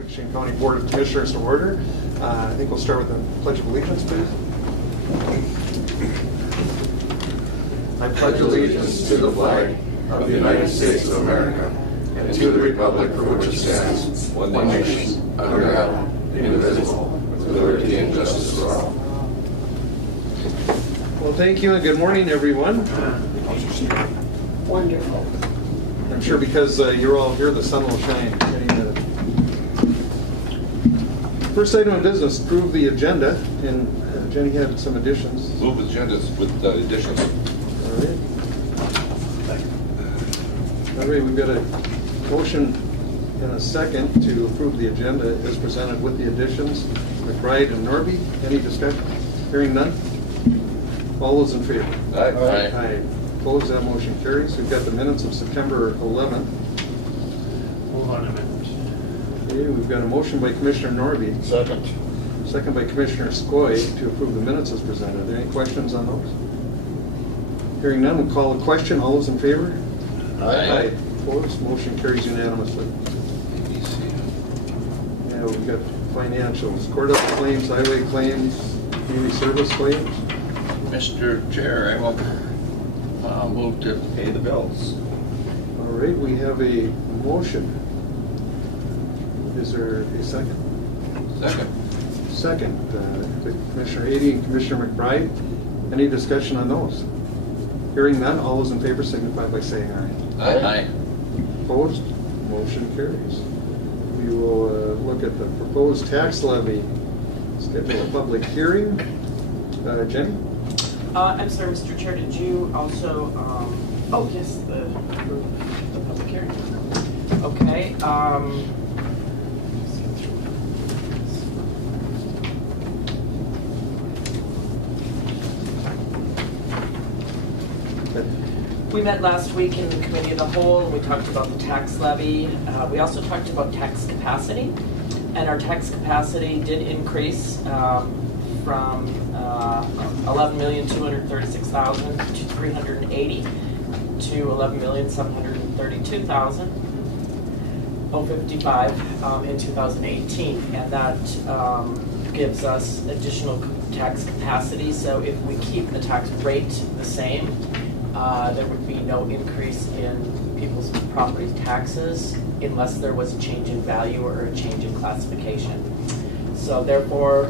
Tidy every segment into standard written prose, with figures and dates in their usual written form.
Koochiching County Board of Commissioners to order. I think we'll start with the Pledge of Allegiance, please. I pledge allegiance to the flag of the United States of America and to the republic for which it stands, one nation, under God, indivisible, with liberty and justice for all. Well, thank you and good morning, everyone. Wonderful. I'm sure because you're all here, the sun will shine any minute. First item of business, approve the agenda, and Jenny had some additions. Move agendas with additions. All right, we've got a motion and a second to approve the agenda as presented with the additions. McBride and Norby, any discussion? Hearing none? All those in favor? Aye. Aye. Opposed, that motion carries. We've got the minutes of September 11th. Move on a minute. Okay, we've got a motion by Commissioner Norby. Second by Commissioner Skoye to approve the minutes as presented. Are there any questions on those? Hearing none, we'll call the question. All those in favor? Aye. Opposed, motion carries unanimously. Yeah, we've got financials, courthouse claims, highway claims, community service claims. Mr. Chair, I will move to pay the bills. All right, we have a motion. Is there a second? Second, Commissioner Adie and Commissioner McBride. Any discussion on those? Hearing none, all those in favor signify by saying aye. Aye. Opposed? Motion carries. We will look at the proposed tax levy. Schedule a public hearing. Jenny? I'm sorry, Mr. Chair, did you also, oh, yes, the public hearing. Okay. We met last week in the committee of the whole, and we talked about the tax levy. We also talked about tax capacity, and our tax capacity did increase from 11,236,000 to 380 to 11,732,055 in 2018, and that gives us additional tax capacity. So if we keep the tax rate the same, there would be no increase in people's property taxes unless there was a change in value or a change in classification. So therefore,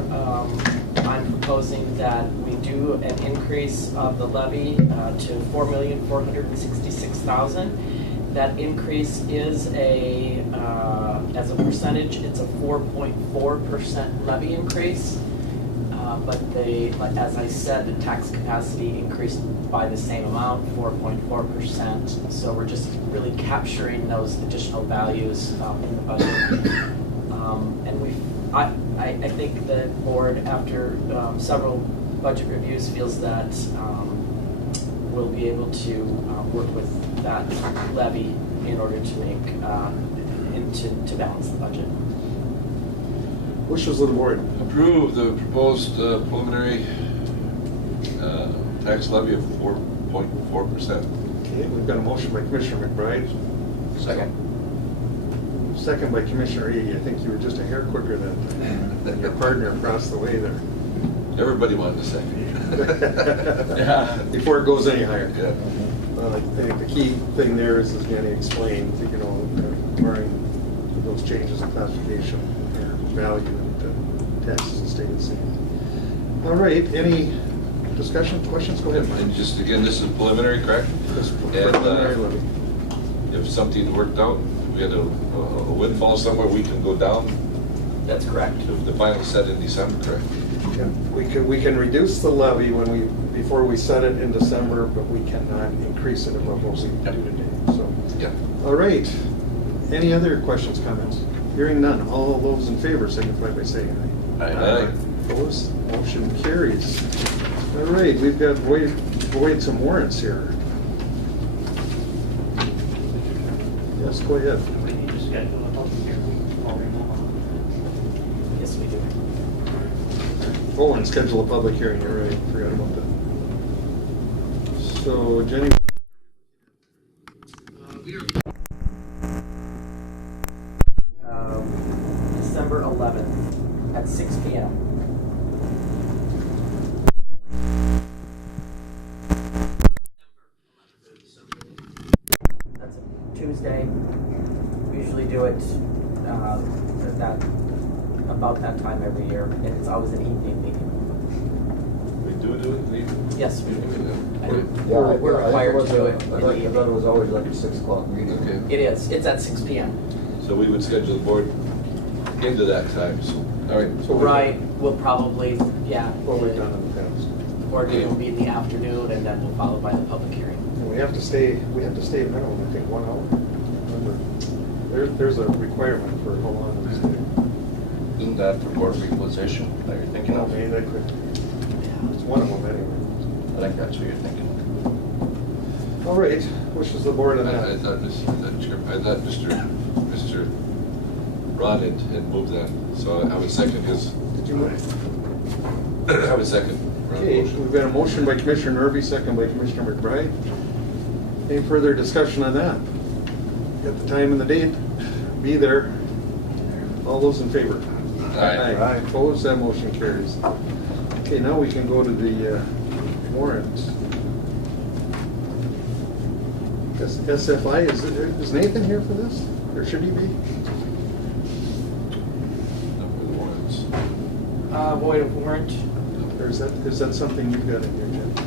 I'm proposing that we do an increase of the levy to $4,466,000. That increase is as a percentage, it's a 4.4% levy increase. But as I said, the tax capacity increased by the same amount, 4.4%. So we're just really capturing those additional values in the budget. And I think the board, after several budget reviews, feels that we'll be able to work with that levy in order to make to balance the budget. Wishes of the board. Approve the proposed preliminary tax levy of 4.4%. Okay, we've got a motion by Commissioner McBride. Second by Commissioner Adie. I think you were just a hair quicker than your partner across the way there. Everybody wanted a second. Before it goes any higher. Yeah. I think the key thing there is, as Danny explained, barring those changes in classification or value and taxes stay the same. All right, any discussion, questions? Go ahead, Mike. And just again, this is preliminary, correct? This And preliminary levy. if something worked out, we had a windfall somewhere, we can go down. That's correct. If the final set in December, correct? We can reduce the levy before we set it in December, but we cannot increase it above what we do today. So, Yeah. all right. Any other questions, comments? Hearing none. All those in favor signify by saying aye. Aye. Opposed? Motion carries. All right, we've got void some warrants here. Yes, go ahead. We need to schedule a public hearing or remove them. Yes, we do. Oh, and schedule a public hearing, you're right, forgot about that. So, Jenny. at 6 p.m. That's a Tuesday. We usually do it at about that time every year, and it's always an evening meeting. We do it, Lee? Yes, we do. Yeah, We're required to do it in I the thought it evening. was always like a 6 o'clock meeting. Okay. It is. It's at 6 p.m. So we would schedule the board into that time, so, all right. So we- Right. We'll probably, yeah. What we've done in the past. Or it will be in the afternoon, and then we'll follow by the public hearing. And we have to stay minimum, I think, 1 hour. Remember, there's a requirement for how long we stay. Isn't that for board of equalization that you're thinking No, of? maybe that could, it's one of them anyway. I think that's what you're thinking. All right, wishes the board on I that. thought Mr. Ron had moved that, so I would second his, Did you move? I would second Ron's Okay, motion. we've got a motion by Commissioner Irby, second by Commissioner McBride. Any further discussion on that? Got the time and the date, be there. All those in favor? Aye. Aye, opposed, that motion carries. Okay, now we can go to the warrants. SFI, is Nathan here for this? Or should he be? Number the warrants. Void of warrant. Or is that something you've got in your agenda?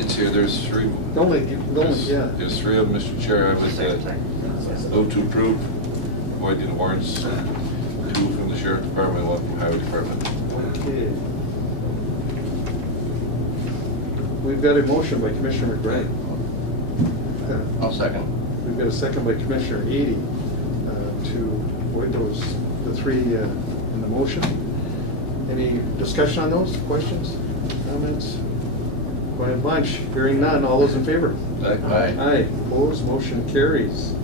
It's here, there's three. Yeah. There's three of them, Mr. Chair. I would move to approve voiding the warrants, 2 from the Sheriff Department, 1 from Highway Department. Okay. We've got a motion by Commissioner McBride. I'll second. We've got a second by Commissioner Ady to void the 3 in the motion. Any discussion on those? Questions? Comments? Quiet bunch. Hearing none. All those in favor? Aye. Aye. Opposed? Motion carries.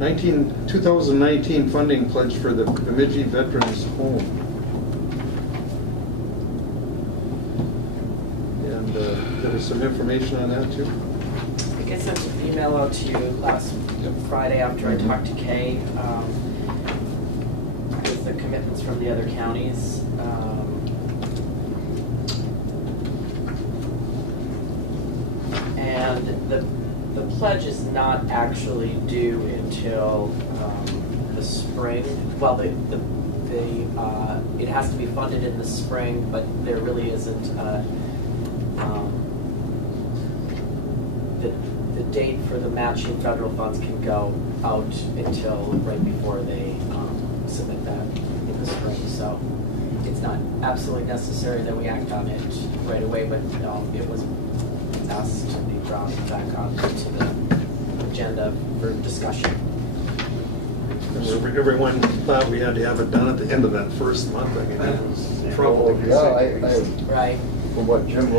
2019 funding pledge for the Bemidji Veterans Home. And there was some information on that too. I think I sent an email out to you last Friday after I talked to Kay with the commitments from the other counties. And the pledge is not actually due until the spring. Well, it has to be funded in the spring, but there really isn't the date for the matching federal funds can go out until right before they submit that in the spring. So it's not absolutely necessary that we act on it right away, but it was asked to be brought back onto the agenda for discussion. Everyone thought we had to have it done at the end of that first month. I mean, that was trouble. Oh, yeah, Right. from what from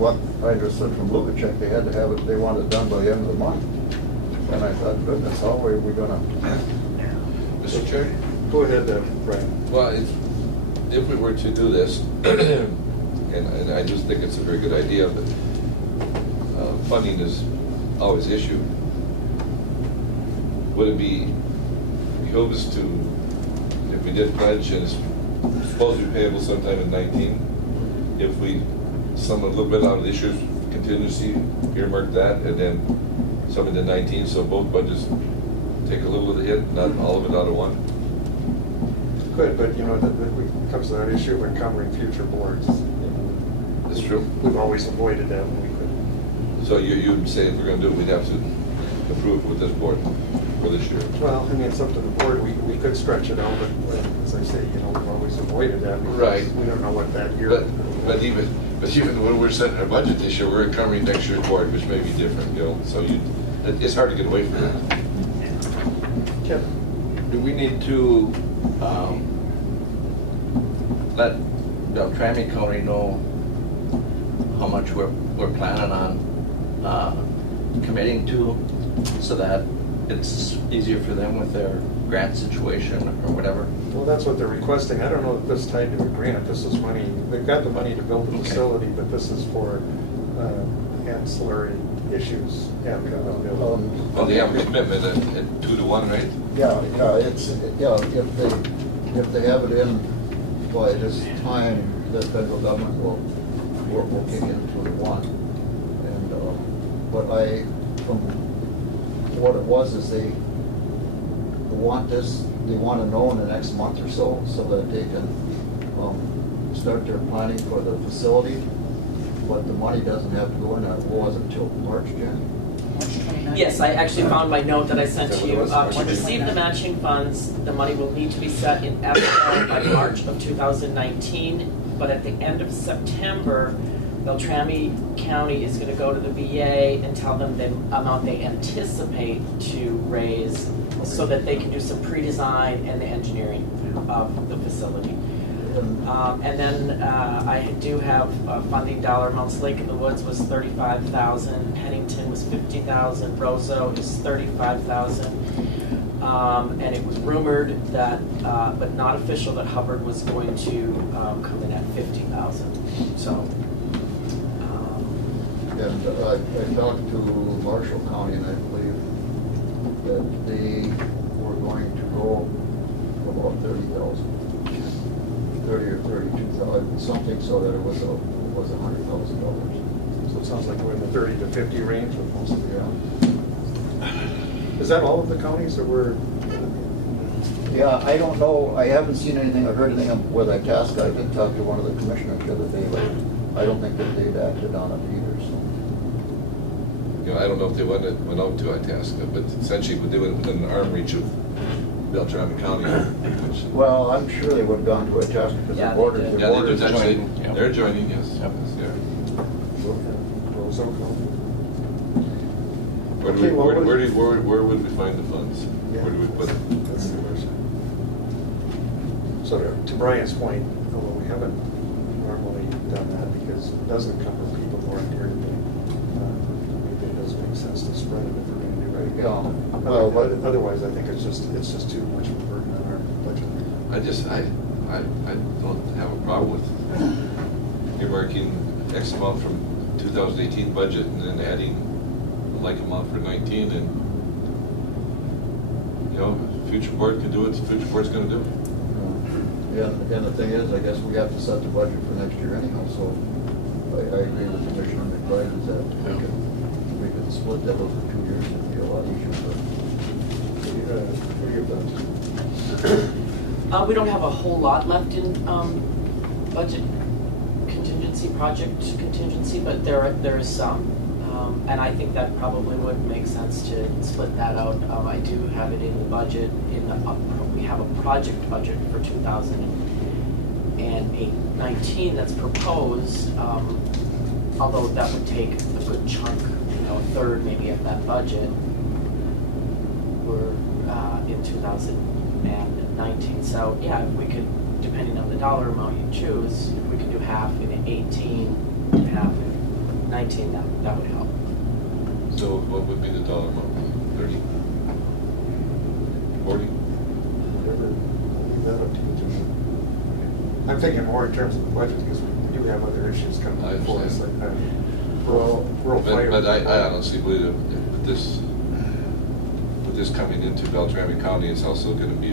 what I understood from Koochiching, they had to have it, they wanted it done by the end of the month. And I thought, goodness, how are we gonna? Mr. Chair? Go ahead, Brian. Well, if we were to do this, and I just think it's a very good idea, but funding is always an issue. Would it be behooves us to, if we did pledge and it's supposed to be payable sometime in 19, if we, a little bit out of this year's contingency, earmark that, and then some in the 19, so both budgets take a little of the hit, not all of it out of one? Good, but you know, that comes to that issue of encumbering future boards. That's true. We've always avoided that when we could. So you'd say if we're gonna do it, we'd have to approve with this board for this year? Well, I mean, it's up to the board. We could stretch it out, but as I say, you know, we've always avoided that. because Right. We don't know what that year. But even when we're setting our budget this year, we're encumbering next year's board, which may be different, you know, so it's hard to get away from that. Kevin? Do we need to let Beltrami County know how much we're planning on committing to, so that it's easier for them with their grant situation or whatever? Well, that's what they're requesting. I don't know if this is tied to a grant. This is money, they've got the money to build the Okay. facility, but this is for ancillary issues have come up. Well, they have a commitment at 2 to 1, right? Yeah, it's, if they have it in by this time, the federal government will kick in 2 to 1. And, but from what it was is they want to know in the next month or so that they can, start their planning for the facility, but the money doesn't have to go in, it wasn't until March, Jen? Yes, I actually found my note that I sent to you. To receive the matching funds, the money will need to be set in escrow by March of 2019, but at the end of September, Beltrami County is going to go to the VA and tell them the amount they anticipate to raise so that they can do some pre-design and the engineering of the facility. And then I do have funding dollar amounts. Lake in the Woods was $35,000, Pennington was $50,000, Roseau is $35,000. And it was rumored that, but not official, that Hubbard was going to come in at $50,000. So. And I talked to Marshall County, and I believe that they were going to go about 30,000. 30 or 32,000, something, so that it was $100,000. So it sounds like we're in the 30 to 50 range with most of the, Yeah. is that all of the counties that were? Yeah, I don't know, I haven't seen anything, I heard anything with Itasca. I did talk to one of the commissioners the other day, but I don't think that they'd acted on it either, so. You know, I don't know if they went out to Itasca, but essentially they went within an arm reach of Beltrami County. Well, I'm sure they would have gone to Itasca because Yeah, the borders. they did. the Yeah, they borders- do, actually, Yep. they're joining, yes. Yep. Yes, they are. Roseau County? Where do Okay, we, well, where would we find the funds? Yeah. Where do we put it? That's the question. So to Brian's point, although we haven't normally done that because it doesn't cover people who aren't here today, maybe it does make sense to spread it if we're going to do it. Yeah, well, but Otherwise, I think it's just too much of a burden on our budget. I don't have a problem with earmarking X amount from 2018 budget and then adding a like amount for 19, and, you know, if future board can do it, the future board's gonna do it. yeah, and the thing is, I guess we have to set the budget for next year anyhow, so I agree with Commissioner McBride is that we could split that over 2 years, it'd be a lot easier, but. What are your thoughts? We don't have a whole lot left in budget contingency, project contingency, but there is some. And I think that probably would make sense to split that out. I do have it in the budget, we have a project budget for 2019 that's proposed, although that would take a good chunk, a third maybe of that budget. We're in 2019, so yeah, if we could, depending on the dollar amount you choose, if we could do half in 18 and half in 19, that would help. So what would be the dollar amount? 30? 40? Whatever, I'll leave that up to you, Jim. I'm thinking more in terms of the budget because we do have other issues coming I before us, like understand. rural fire. But I honestly believe that with this coming into Beltrami County, it's also gonna be,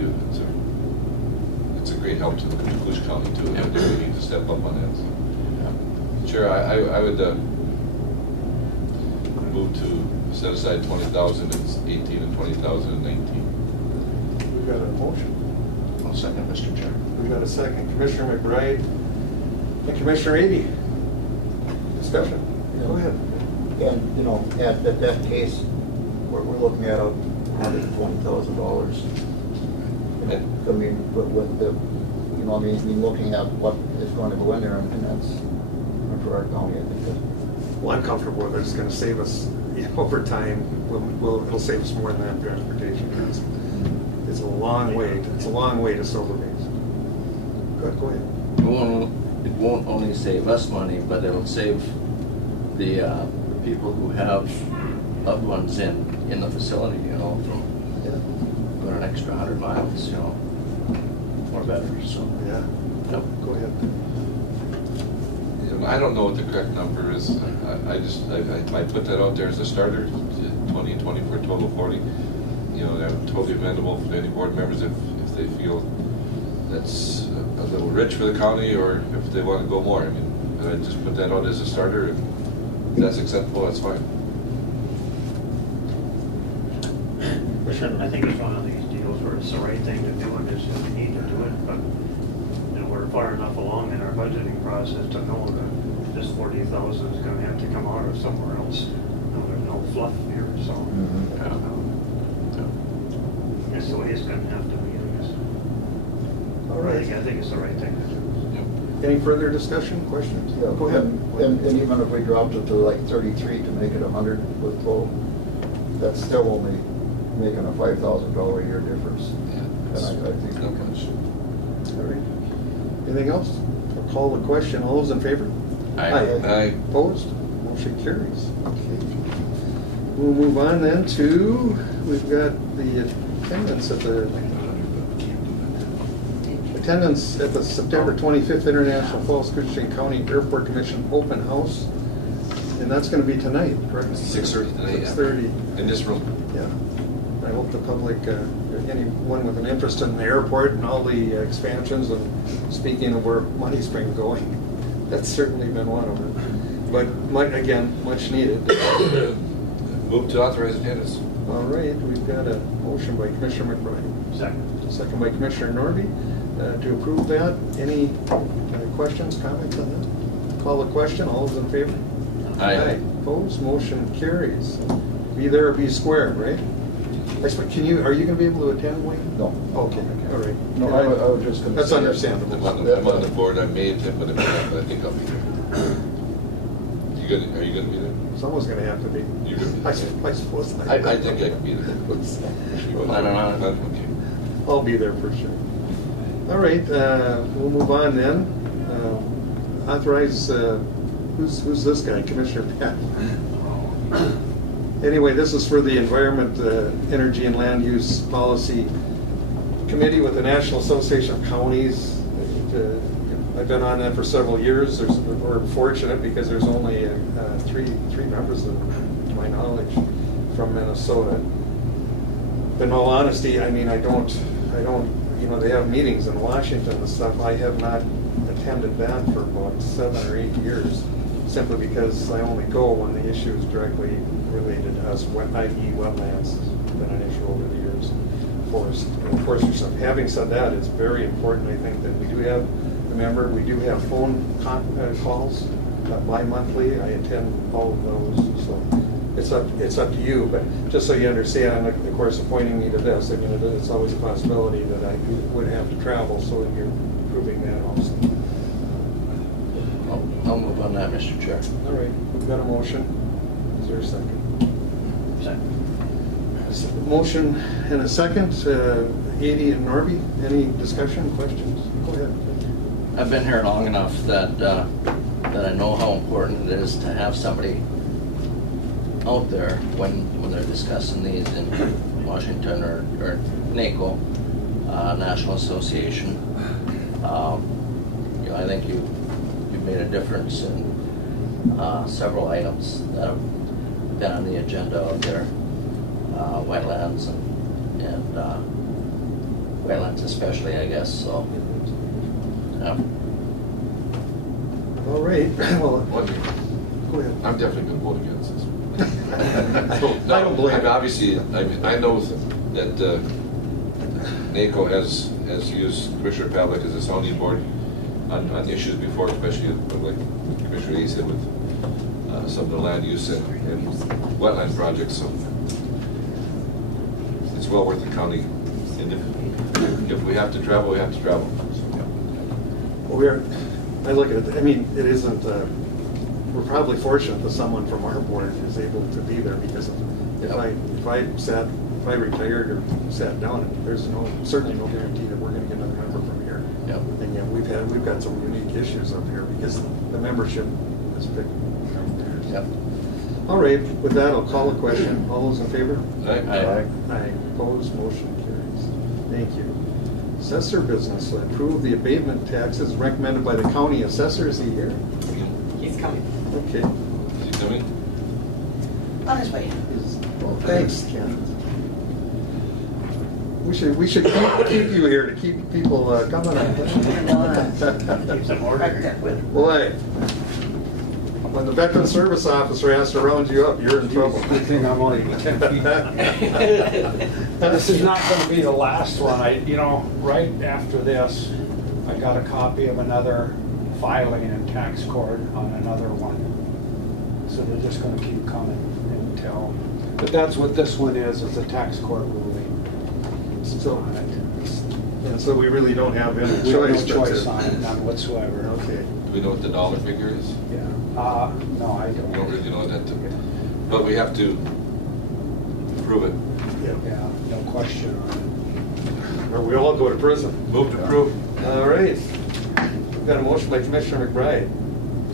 it's a great help to the Koochiching County too. Yeah. They really need to step up on that. So. Sure, I would move to set aside 20,000 in 18 and 20,000 in 19. We've got a motion. I'll second, Mr. Chair. We've got a second. Commissioner McBride and Commissioner Eby. Discussion. Go ahead. And, at that case, we're looking at $120,000. I mean, with the, looking at what is going to go in there, and that's for our county, I think that's. Well, I'm comfortable with it. It's going to save us, over time, it'll save us more than that in transportation. It's a long way to Silver Base. Go ahead. It won't only save us money, but it'll save the people who have loved ones in the facility, from going an extra 100 miles, or better, so. Yeah. Yep. Go ahead. I don't know what the correct number is. I put that out there as a starter, 20 and 20 for a total of 40. You know, I'm totally amenable for any board members if they feel that's a little rich for the county, or if they want to go more. I mean, I just put that out as a starter. If that's acceptable, that's fine. I think it's one of these deals where it's the right thing to do and it's, we need to do it, but, you know, we're far enough along in our budgeting process to know that this 40,000 is gonna have to come out of somewhere else. No, there's no fluff here, so. That's the way it's gonna have to be, I guess. All right. I think it's the right thing to do. Any further discussion, questions? Yeah, Go ahead. And even if we dropped it to like 33 to make it 100 with 12, that's still only making a $5,000 a year difference. And I think we can. All right. Anything else? I'll call the question. All those in favor? Aye. Opposed? Motion carries. Okay. We'll move on then to, we've got the attendance at the September 25th International Falls Koochiching County Airport Commission Open House. And that's going to be tonight, correct? 6:30 today. 6:30. In this room. Yeah. I hope the public, anyone with an interest in the airport and all the expansions, and speaking of where money's been going, that's certainly been one of them. But again, much needed. Move to authorize attendance. All right, we've got a motion by Commissioner McBride. Second by Commissioner Norby to approve that. Any questions, comments on that? Call the question. All those in favor? Aye. Opposed? Motion carries. Be there or be square, right? Are you going to be able to attend, Wayne? No. Okay, all right. No, I was just going to. That's understandable. I'm on the board. I may attend, but I think I'll be there. Are you going to be there? Someone's going to have to be. You're going to be I there. suppose. I think I can be there. I don't know. Okay. I'll be there for sure. All right, we'll move on then. Authorize, who's this guy? Commissioner Pat. Anyway, this is for the Environment, Energy and Land Use Policy Committee with the National Association of Counties. I've been on that for several years. We're fortunate because there's only three members, to my knowledge, from Minnesota. But in all honesty, I mean, I don't, they have meetings in Washington and stuff. I have not attended that for about 7 or 8 years, simply because I only go when the issue is directly related to us, i.e. wetlands has been an issue over the years. Forest, and of course, having said that, it's very important, I think, that we do have a member. We do have phone calls bi-monthly. I attend all of those, so it's up to you. But just so you understand, and of course, appointing me to this, I mean, it's always a possibility that I would have to travel, so you're proving that also. I'll move on that, Mr. Chair. All right, we've got a motion. Is there a second? Motion and a second. Adi and Norby, any discussion, questions? Go ahead. I've been here long enough that I know how important it is to have somebody out there when they're discussing these in Washington or NACO, National Association. I think you've made a difference in several items that have been on the agenda out there. Wetlands and wetlands especially, I guess, so. Yeah. All right, well, go ahead. I'm definitely going to vote against this. I don't blame you. Obviously, I know that NACO has used Commissioner Pavlik as a sounding board on issues before, especially like Commissioner A said with some of the land use and wetland projects. So it's well worth the county. And if we have to travel, we have to travel. Well, I look at it, I mean, it isn't, we're probably fortunate that someone from our board is able to be there, because if I retired or sat down, there's certainly no guarantee that we're gonna get another member from here. Yep. And yet we've got some unique issues up here because the membership is big. Yep. All right, with that, I'll call the question. All those in favor? Aye. Aye. Opposed, motion carries. Thank you. Assessor business, approve the abatement taxes recommended by the county assessor. Is he here? coming. Okay. Is he coming? On his way. Well, thanks, Ken. We should keep you here to keep people coming. Keeps them ordered. Boy, when the veteran service officer has to round you up, you're in trouble. Good thing I'm only 10 feet. This is not gonna be the last one. Right after this, I got a copy of another filing in tax court on another one. So they're just gonna keep coming until, but that's what this one is a tax court ruling. So, and so we really don't have any We have no choice. but to- choice on it, none whatsoever. Okay. Do we know what the dollar figure is? Yeah, no, I We don't don't. really know that, but we have to prove it. Yeah, no question on it. Or we all go to prison. Move to approve. All right. We've got a motion by Commissioner McBride,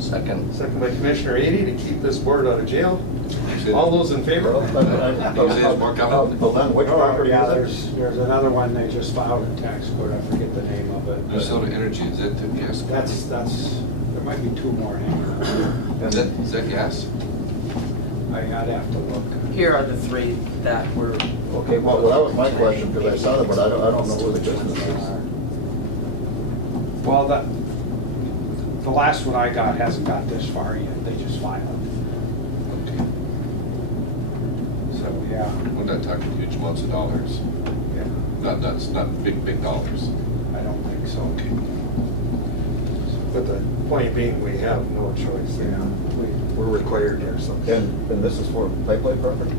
Second. second by Commissioner Ady to keep this board out of jail. All those in favor? Which property Yeah, is there's another one they just filed in tax court, I forget the name of it. Minnesota Energy, is that the gas? That's, there might be two more hanging around. Is that gas? I'd have to look. Here are the three that were, Okay, well, that was my question, because I saw it, but I don't know who the business is. Well, the last one I got hasn't got this far yet, they just filed. Okay. So, yeah, We're not talking huge amounts of dollars. yeah, Not big dollars. I don't think so. Okay. But the point being, we have no choice. Yeah. We're required here, so. And this is for pipeline property?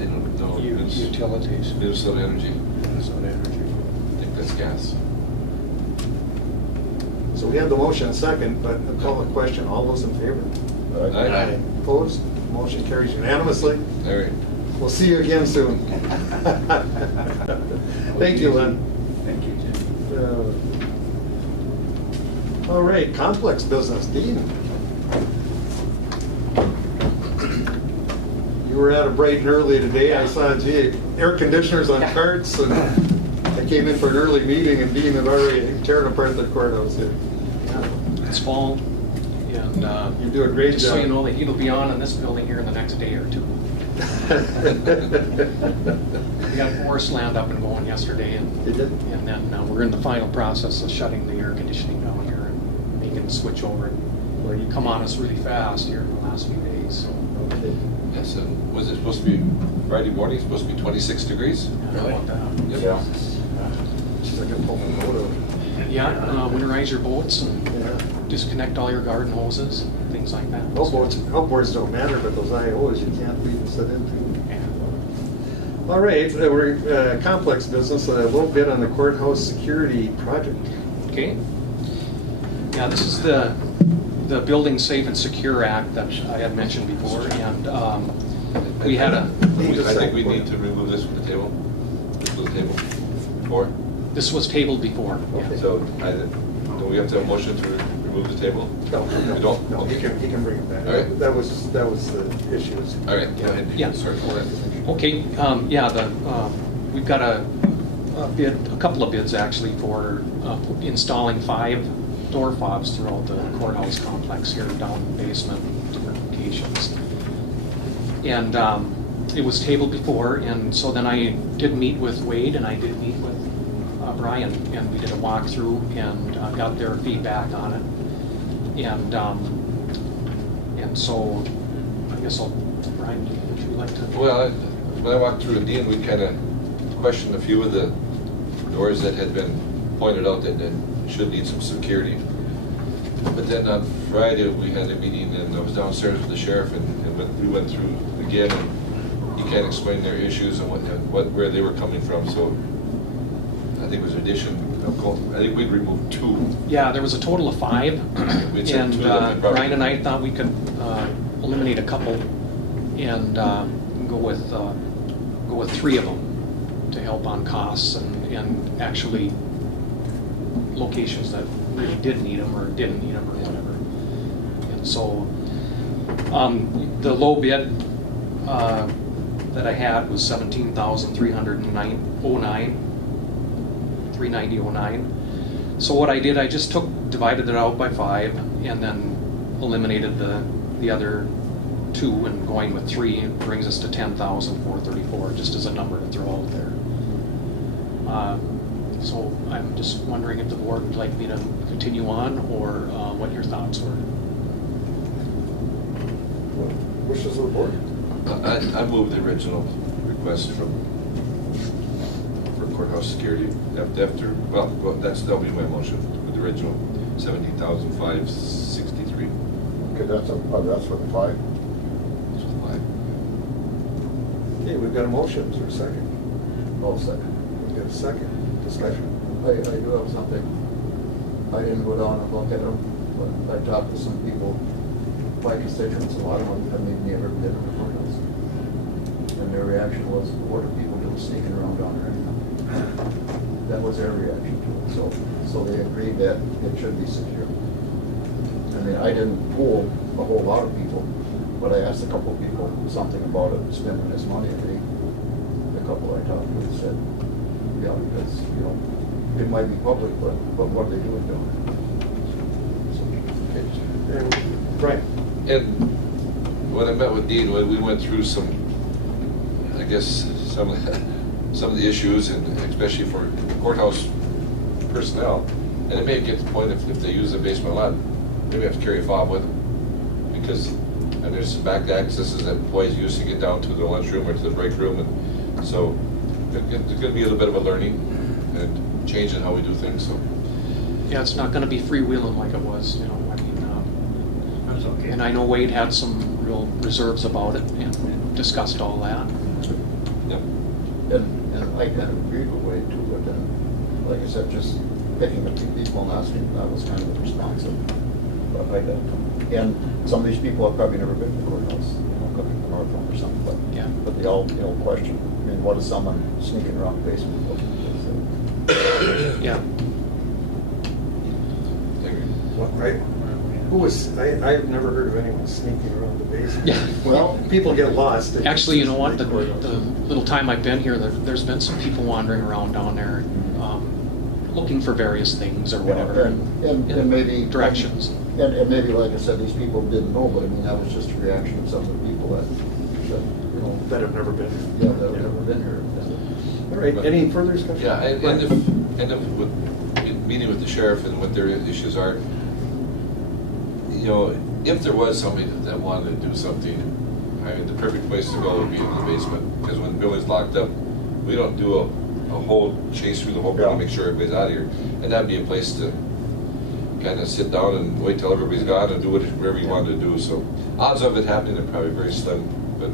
I don't know. Utilities. Minnesota Energy. Minnesota Energy. I think that's gas. So we have the motion second, but I'll call the question. All those in favor? Aye. Opposed? Motion carries unanimously. All right. We'll see you again soon. Thank you, Lynn. Thank you, Jim. All right, complex business, Dean. You were at a bright and early today. I saw, gee, air conditioners on carts, and I came in for an early meeting, and Dean had already torn apart the courthouse here. It's fall, and You do a great just job. so you know, the heat will be on in this building here in the next day or two. We got forest land up and going yesterday, You and did? then we're in the final process of shutting the air conditioning down here and making the switch over. Well, you Come on us really fast here in the last few days, so. Okay. Yes, and was it supposed to be Friday morning, supposed to be 26 degrees? How about that? Yep. Yeah. She's like a pull my boat out. Yeah, winterize your boats and Yeah. disconnect all your garden hoses, things like that. Outboards don't matter, but those IOs you can't leave and sit into. Yeah. All right, we're complex business, a little bit on the courthouse security project. Okay. Yeah, this is the Building Safe and Secure Act that I had mentioned before, and we had a, I think we need to remove this from the table. This was the table. Or? this was tabled before. yeah. So, do we have to have a motion to remove the table? No, We don't? No, he can bring it back. All right. That was the issues. All right, go ahead. Yeah. Sorry for that. Okay, we've got a couple of bids actually for installing 5 door fobs throughout the courthouse complex here down in the basement, different locations. And it was tabled before, and so then I did meet with Wade and I did meet with Brian, and we did a walkthrough and got their feedback on it. And so I guess Brian, would you like to? Well, when I walked through with Dean, we kind of questioned a few of the doors that had been pointed out that should need some security. But then on Friday, we had a meeting, and I was downstairs with the sheriff, and we went through again, and he kind of explained their issues and where they were coming from. So I think it was an addition. I think we'd removed 2. Yeah, there was a total of 5, We'd said and 2 that they probably- Brian and I thought we could eliminate a couple and go with 3 of them to help on costs and actually locations that really did need them or didn't need them or whatever. And so the low bid that I had was $17,309. $390.09. So what I did, I just divided it out by 5, and then eliminated the other 2, and going with 3 brings us to 10,434, just as a number to throw out there. So I'm just wondering if the board would like me to continue on, or what your thoughts were. Wishes of the board? I moved the original request for courthouse security after, that'll be my motion, with the original 17,563. Okay, that's for the 5. That's with 5. Okay, we've got a motion, is there a second? I'll second. We've got a second, discussion. I do have something. I didn't go down and look at them, but I talked to some people, my constituents, a lot of them have never been in the courthouse. And their reaction was, what are people doing sneaking around down there anyhow? That was their reaction to it. So they agreed that it should be secure. I mean, I didn't poll a whole lot of people, but I asked a couple of people something about it, spending this money, and the couple I talked to said, yeah, because, you know, it might be public, but what are they doing down there? And, right. And when I met with Dean, we went through some, I guess, some of the issues, and especially for courthouse personnel. And it may get to the point if they use the basement lot, maybe have to carry a fob with them. Because, and there's some back accesses that employees use to get down to the lunchroom or to the break room. And so there's going to be a little bit of a learning and changing how we do things. So Yeah, it's not going to be freewheeling like it was, you know. I mean, That's okay. and I know Wade had some real reserves about it and discussed all that. yep. And I kind of agreed with Wade too, but then, like I said, just picking a few people and asking, that was kind of the response. And some of these people have probably never been to the courthouse, you know, coming from North Home or something, but they all, you know, question, I mean, what is someone sneaking around the basement? Yeah. What, right? I've never heard of anyone sneaking around the basement. Yeah. Well, people get lost. Actually, you know what, the little time I've been here, there's been some people wandering around down there, looking for various things or whatever. And maybe directions. And maybe, like I said, these people didn't know, but I mean, that was just a reaction of some of the people that you know, That have never been. yeah, that have never been here. All right, any further discussion? Yeah, and if with meeting with the sheriff and what their issues are, you know, if there was somebody that wanted to do something, I mean, the perfect place to go would be in the basement, because when the building's locked up, we don't do a whole chase through the whole building, make sure everybody's out of here, and that'd be a place to kind of sit down and wait till everybody's gone and do whatever you wanted to do. So odds of it happening are probably very slim, but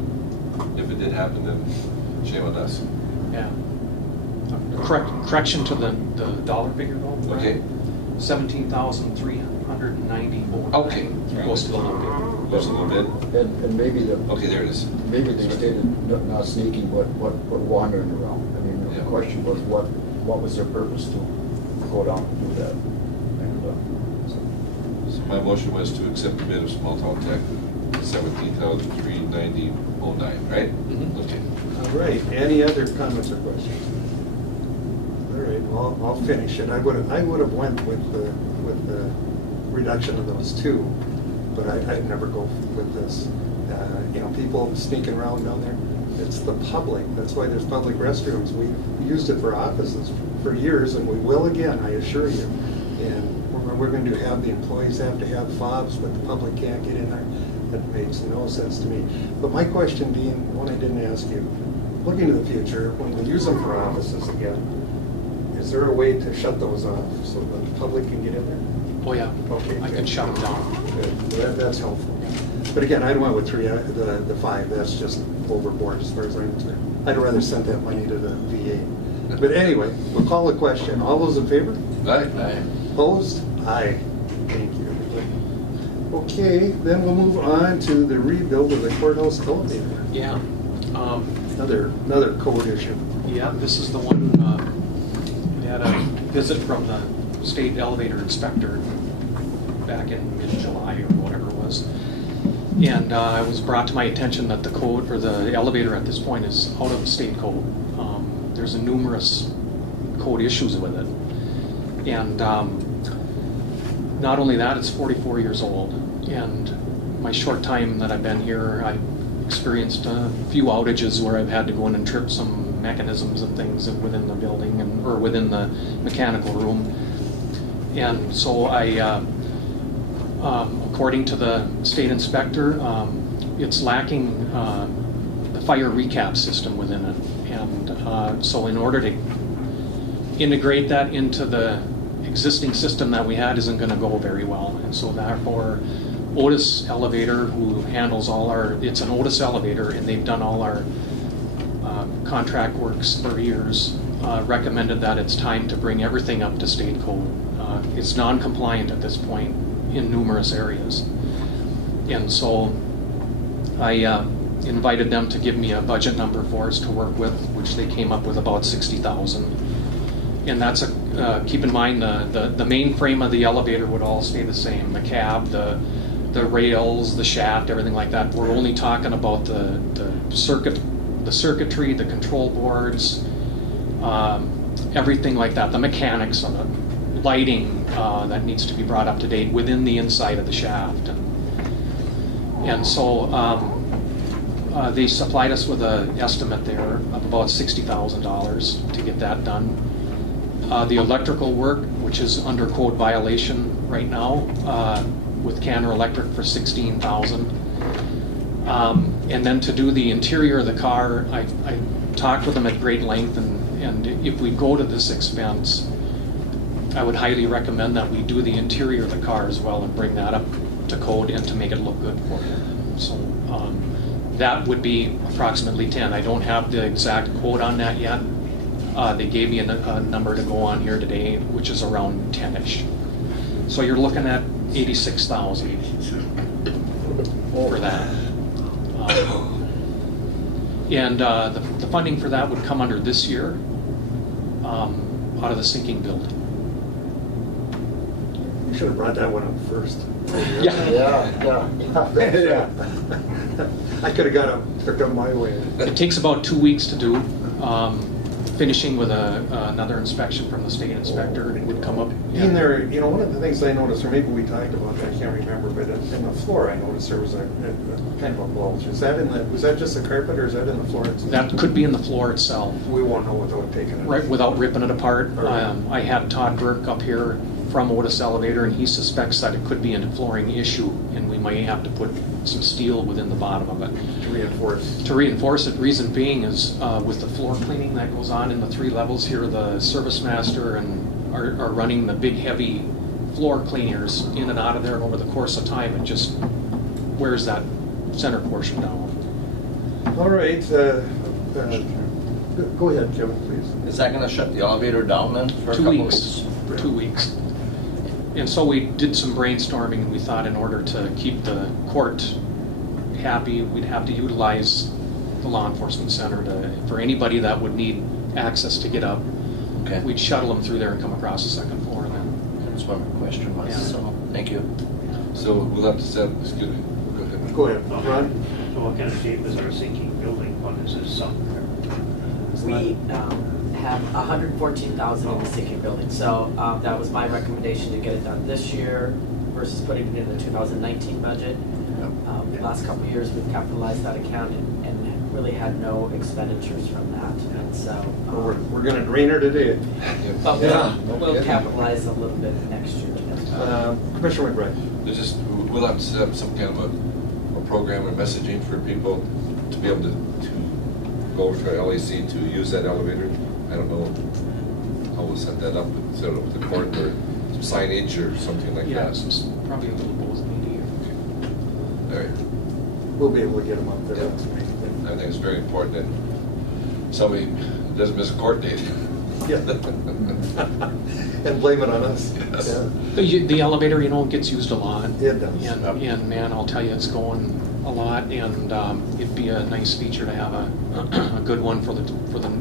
if it did happen, then shame on us. Yeah. Correction to the dollar figure though. Okay. 17,394. Okay. Goes to the low bid. Goes a little bit. And maybe Okay, there it is. maybe they stated not sneaking, but wandering around. I mean, the Yeah. question was what was their purpose to go down and do that? And, So my motion was to accept the bid of Small Town Tech, 17,390.09, right? Mhm. Okay. All right, any other comments or questions? All right, I'll finish it. I would have went with the reduction of those 2, but I'd never go with this. You know, people sneaking around down there, it's the public. That's why there's public restrooms. We've used it for offices for years, and we will again, I assure you. And we're going to have the employees have to have fobs, but the public can't get in there. That makes no sense to me. But my question, Dean, one I didn't ask you, looking to the future, when we use them for offices again, is there a way to shut those off so the public can get in there? Oh, yeah. Okay, I good. can shut them down. Good, well, that's helpful. But again, I don't went with 3, the 5, that's just overboard as far as I'm concerned. I'd rather send that money to the VA. But anyway, we'll call the question. All those in favor? Aye. Opposed? Aye. Thank you, everybody. Okay, then we'll move on to the rebuild of the courthouse elevator. Yeah. Another code issue. Yeah, this is the one, we had a visit from the state elevator inspector back in mid-July or whatever it was. And it was brought to my attention that the code for the elevator at this point is out of the state code. There's numerous code issues with it. And not only that, it's 44 years old. And my short time that I've been here, I've experienced a few outages where I've had to go in and trip some mechanisms and things within the building or within the mechanical room. And so according to the state inspector, it's lacking the fire recap system within it. And so in order to integrate that into the existing system that we had isn't going to go very well. And so therefore, Otis Elevator, who handles all it's an Otis elevator, and they've done all our contract works for years, recommended that it's time to bring everything up to state code. It's non-compliant at this point in numerous areas. And so I invited them to give me a budget number for us to work with, which they came up with about $60,000. And that's keep in mind the main frame of the elevator would all stay the same. The cab, the rails, the shaft, everything like that. We're only talking about the circuitry, the control boards, everything like that. The mechanics of it, lighting that needs to be brought up to date within the inside of the shaft. And so they supplied us with an estimate there of about $60,000 to get that done. The electrical work, which is under code violation right now, with Canner Electric for $16,000. And then to do the interior of the car, I talked with them at great length, and if we go to this expense, I would highly recommend that we do the interior of the car as well and bring that up to code and to make it look good for you. So that would be approximately 10. I don't have the exact quote on that yet. They gave me a number to go on here today, which is around 10-ish. So you're looking at $86,000 for that. And the funding for that would come under this year out of the sinking building. You should have brought that one up first. Yeah. I could have got them took them my way. It takes about 2 weeks to do. Finishing with another inspection from the state inspector, it would come up. In there, one of the things I noticed, or maybe we talked about it, I can't remember, but in the floor I noticed there was a kind of a bulge. Was that just a carpet, or is that in the floor itself? That could be in the floor itself. We won't know without taking it. Right, without ripping it apart. Right. I had Todd Burke up here from Otis Elevator, and he suspects that it could be a flooring issue, and we might have to put some steel within the bottom of it. To reinforce. To reinforce it, reason being is with the floor cleaning that goes on in the 3 levels here, the service master are running the big heavy floor cleaners in and out of there, and over the course of time it just wears that center portion down. All right. Go ahead, Kevin, please. Is that gonna shut the elevator down then for a 2 couple weeks. weeks? 2 weeks. And so we did some brainstorming, and we thought in order to keep the court happy, we'd have to utilize the law enforcement center for anybody that would need access to get up. Okay. We'd shuttle them through there and come across the second floor then. That's what my question was, Yeah. so, thank you. So we'll have to set, excuse me, go ahead. Go ahead, Ron. So what kind of shape is our sinking building? What is this, something? We have $114,000 in the sinking building, so that was my recommendation to get it done this year versus putting it in the 2019 budget. The last couple of years, we've capitalized that account and really had no expenditures from that, and so. We're going to drain her today. But Yeah. we'll capitalize a little bit next year. Commissioner McBride. We'll have to set up some kind of a program or messaging for people to be able to go over to our LAC to use that elevator. I don't know how we'll set that up, set it up with the court or some signage or something like Yeah, that. probably a little both maybe. All right. We'll be able to get them up there. Yeah. I think it's very important that somebody doesn't miss a court date. Yeah. And blame it on us. Yes. Yeah. The elevator, gets used a lot. It does. And man, I'll tell you, it's going a lot, and it'd be a nice feature to have a good one for the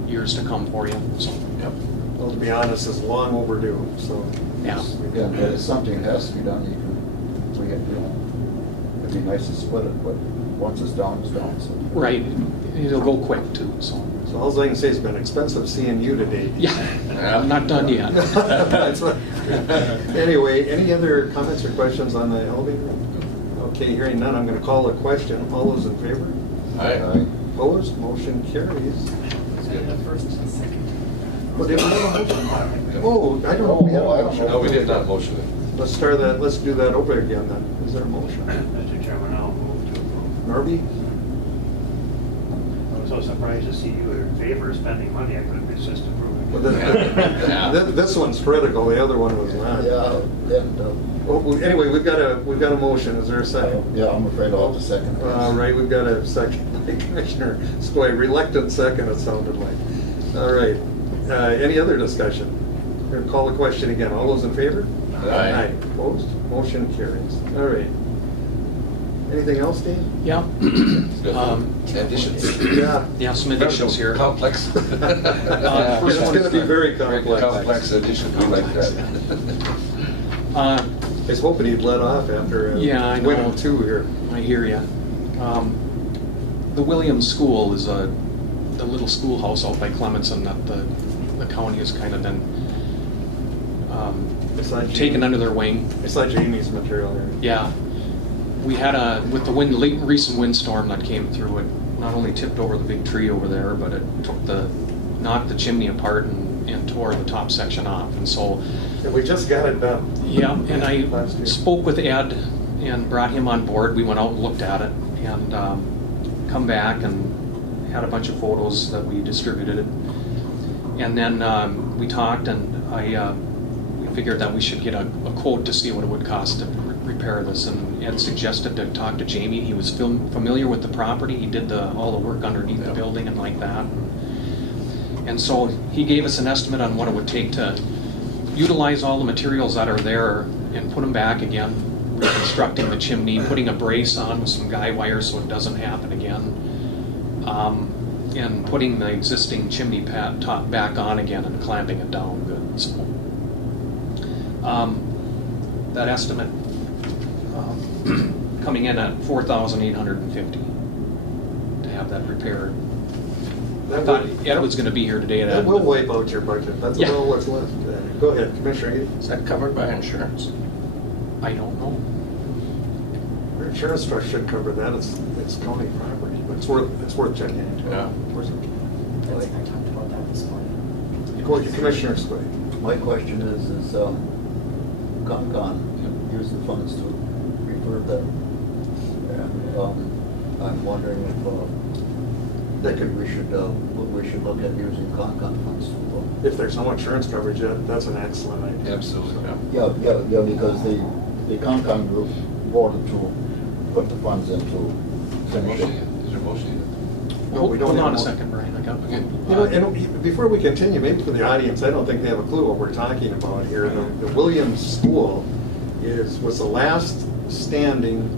years to come for you. So, Yep. Well, to be honest, it's long overdue, so. Yeah. Yeah, but if something has to be done, it'd be nice to split it, but once it's down, so. right, it'll go quick too. So So all I can say is it's been expensive seeing you today. Yeah, I'm not done yet. That's what- Anyway, any other comments or questions on the elevator? Okay, hearing none, I'm going to call a question. All those in favor? Aye. Opposed? Motion carries. The first and second. Well, did we have a motion? Oh, I don't know. We had a motion. No, we did not motion it. Let's start that, let's do that over again then. Is there a motion? Mr. Chairman, I'll move to approve. Norby? I was so surprised to see you were in favor of spending money, I couldn't resist approving. Well, this one's critical, the other one was not. Yeah, and, Well, anyway, we've got a motion. Is there a second? yeah, I'm afraid I'll have to second this. All right, we've got a second by Commissioner Skoye. Reluctant second, it sounded like. All right. Any other discussion? We're going to call the question again. All those in favor? Aye. Opposed? Motion carries. All right. Anything else, Dave? Yeah. Additions. Yeah. Yeah, some additions here. Complex. It's going to be very complex. Complex additions, we like that. I was hoping he'd let off after Yeah, I know. winning two here. I hear you. The Williams School is the little schoolhouse out by Clemenson that the county has kind of been Besides taken Jamie- under their wing. Besides Jamie's material here. Yeah. We had with the recent windstorm that came through, it not only tipped over the big tree over there, but it knocked the chimney apart and tore the top section off. And so, And we just got it done. yeah, and I Last year. spoke with Ed and brought him on board. We went out and looked at it and come back and had a bunch of photos that we distributed. And then we talked, and we figured that we should get a quote to see what it would cost to repair this. And Ed suggested to talk to Jamie. He was familiar with the property. He did all the work underneath the building and like that. And so he gave us an estimate on what it would take to utilize all the materials that are there and put them back again, reconstructing the chimney, putting a brace on with some guy wires so it doesn't happen again, and putting the existing chimney top back on again and clamping it down good. So, that estimate coming in at $4,850 to have that repaired. I thought Ed was going to be here today. That will wipe out your budget. That's Yeah. all what's left. Go ahead, Commissioner. Is that covered by insurance? I don't know. Your insurance trust should cover that. It's county property, but it's worth checking into. Yeah. I talked about that this morning. Go ahead, Commissioner Skoye. My question is Concon use the funds to refurb them? And I'm wondering if we should look at using Concon funds to. If there's no insurance coverage yet, that's an excellent idea. Absolutely. Yeah, because the Concon group voted to put the funds into Is there a finish motion it. yet? Is there a motion yet? No, we don't Hold have on a one. second, Brian. I got Okay. Before we continue, maybe for the audience, I don't think they have a clue what we're talking about here. The Williams School was the last standing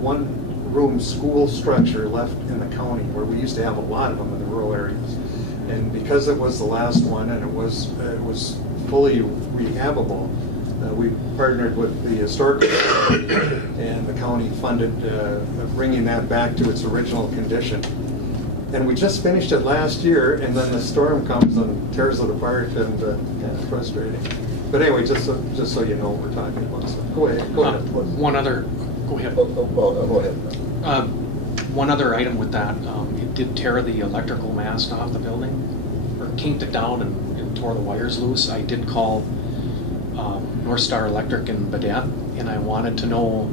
one-room school structure left in the county, where we used to have a lot of them in the rural areas. And because it was the last one and it was fully rehabable, we partnered with the historical society, and the county funded bringing that back to its original condition. And we just finished it last year, and then the storm comes and tears it apart, and kind of frustrating. But anyway, just so you know what we're talking about. So go ahead. Go ahead. Go ahead. Go ahead. One other item with that, it did tear the electrical mast off the building, or kinked it down and tore the wires loose. I did call North Star Electric in Badet, and I wanted to know,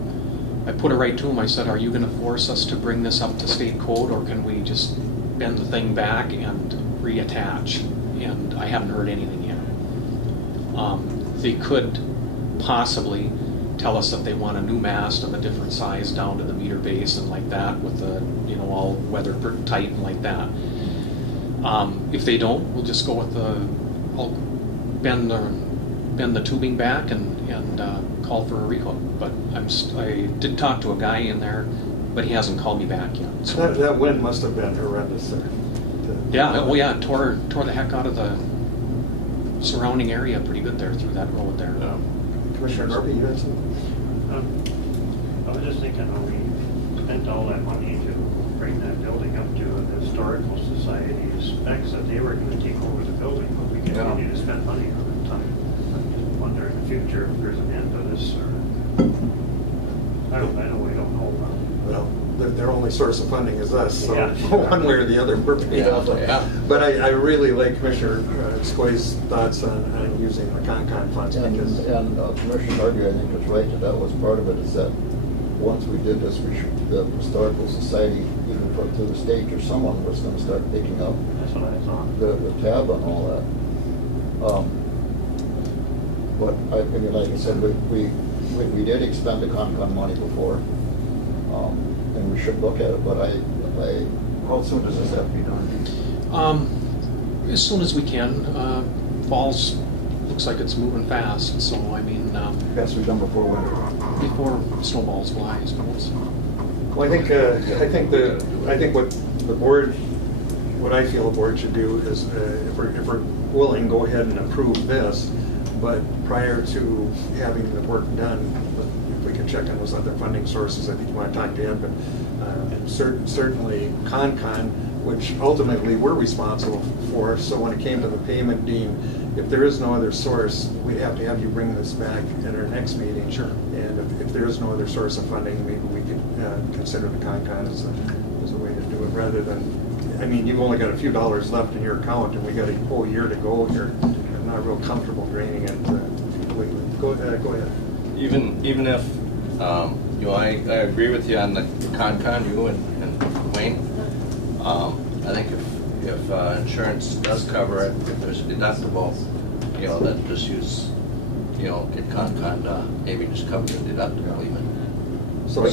I put it right to him, I said, are you going to force us to bring this up to state code, or can we just bend the thing back and reattach? And I haven't heard anything yet. They could possibly tell us that they want a new mast of a different size down to the meter base and like that, with the, all weather tight and like that. If they don't, we'll just go with I'll bend the tubing back and call for a rehook. But I did talk to a guy in there, but he hasn't called me back yet. So That wind must have been horrendous there. yeah, well, yeah, it tore the heck out of the surrounding area pretty good there through that road there. Commissioner Norby, you had something? I was just thinking, we spent all that money to bring that building up to the Historical Society's specs, that they were gonna take over the building, but we continue to spend money on it. I just wonder in the future if there's an end to this, or, I know we don't know. Well, their only source of funding is us, so Yeah. one way or the other, we're paid off. Yeah. But I really like Commissioner Skoye's thoughts on using the Concon funds, because And Commissioner Harvey, I think, is right, that was part of it, is that once we did this, the Historical Society, either put to the state or someone was gonna start picking up That's what I thought. the tab on all that. But I mean, like I said, we did expend the Concon money before, and we should look at it, but how soon does this have to be done? As soon as we can. Fall's, looks like it's moving fast, so I mean, Has to be done before winter. before snowballs fly, I suppose. well, I think what the board, what I feel the board should do is, if we're willing, go ahead and approve this, but prior to having the work done, if we can check on those other funding sources, I think you want to talk to Ed, but certainly Concon, which ultimately we're responsible for, so when it came to the payment, Dean, if there is no other source, we'd have to have you bring this back at our next meeting. Sure. And if there is no other source of funding, maybe we could consider the Concon as a way to do it, rather than, I mean, you've only got a few dollars left in your account, and we got a whole year to go here. I'm not real comfortable draining it completely. Go ahead. Even if, you know, I agree with you on the Concon, you and Wayne. I think if insurance does cover it, if there's a deductible, you know, then just use, you know, get Concon to maybe just cover the deductible even. So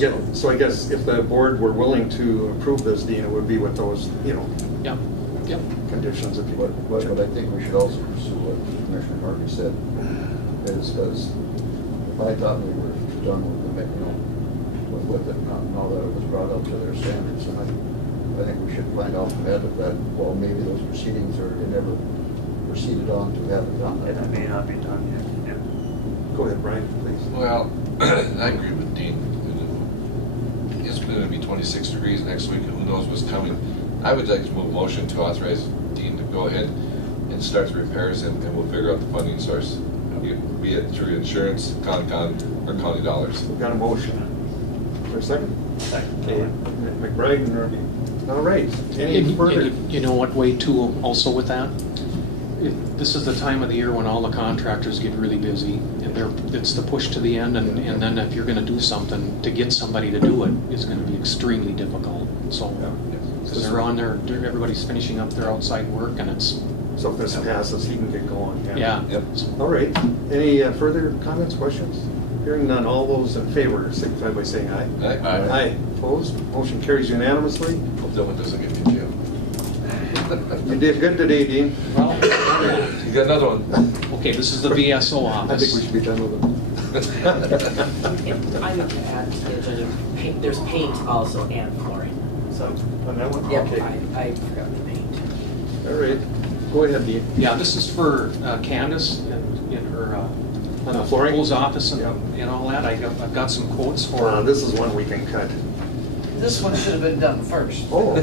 I guess if the board were willing to approve this, Dean, it would be with those, you know, Yep, yep. conditions if you But would. I think we should also pursue what Commissioner Harvey said, is I thought we were done with the, you know, with it, now that it was brought up to their standards, and I think we should find out from Ed that, well, maybe those proceedings they never proceeded on to have it done. That may not be done yet. Go ahead, Brian, please. Well, I agree with Dean. It's going to be 26 degrees next week, and who knows what's coming. I would like to move a motion to authorize Dean to go ahead and start the repairs, and we'll figure out the funding source, be it through insurance, Concon, or county dollars. We've got a motion. Is there a second? Second. Okay, McBride and Irby. All right, any And further? you know what way too, also with that? This is the time of the year when all the contractors get really busy, and it's the push to the end, and then if you're gonna do something, to get somebody to do it is gonna be extremely difficult, so. Because they're on there, everybody's finishing up their outside work, and it's, So if this passes, he can get going. yeah. Yep. All right, any further comments, questions? Hearing none, all those in favor signify by saying aye. Aye. Aye, opposed, motion carries unanimously. Hope that one doesn't get you in jail. You did good today, Dean. Well, You got another one. okay, this is the VSO I think we office. should be done with it. I would add to the agenda, there's paint also and flooring, so. On that one? Yep, Okay. I forgot the paint. All right, go ahead, Dean. Yeah, this is for Candace in her Flooring? Cole's office Yeah. and all that. I've got some quotes for. This is one we can cut. This one should have been done first. Oh.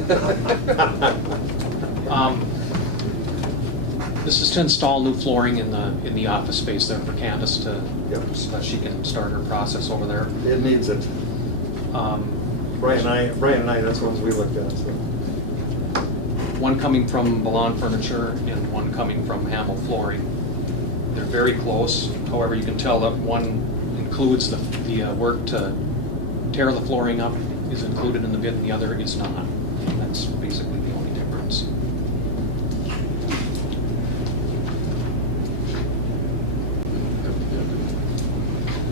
This is to install new flooring in the office space there for Candace to, Yep. so that she can start her process over there. It needs it. Brian and I, that's ones we looked at, so. One coming from Milan Furniture and one coming from Hamel Flooring. They're very close. However, you can tell that one includes the work to tear the flooring up is included in the bid, and the other is not. That's basically the only difference.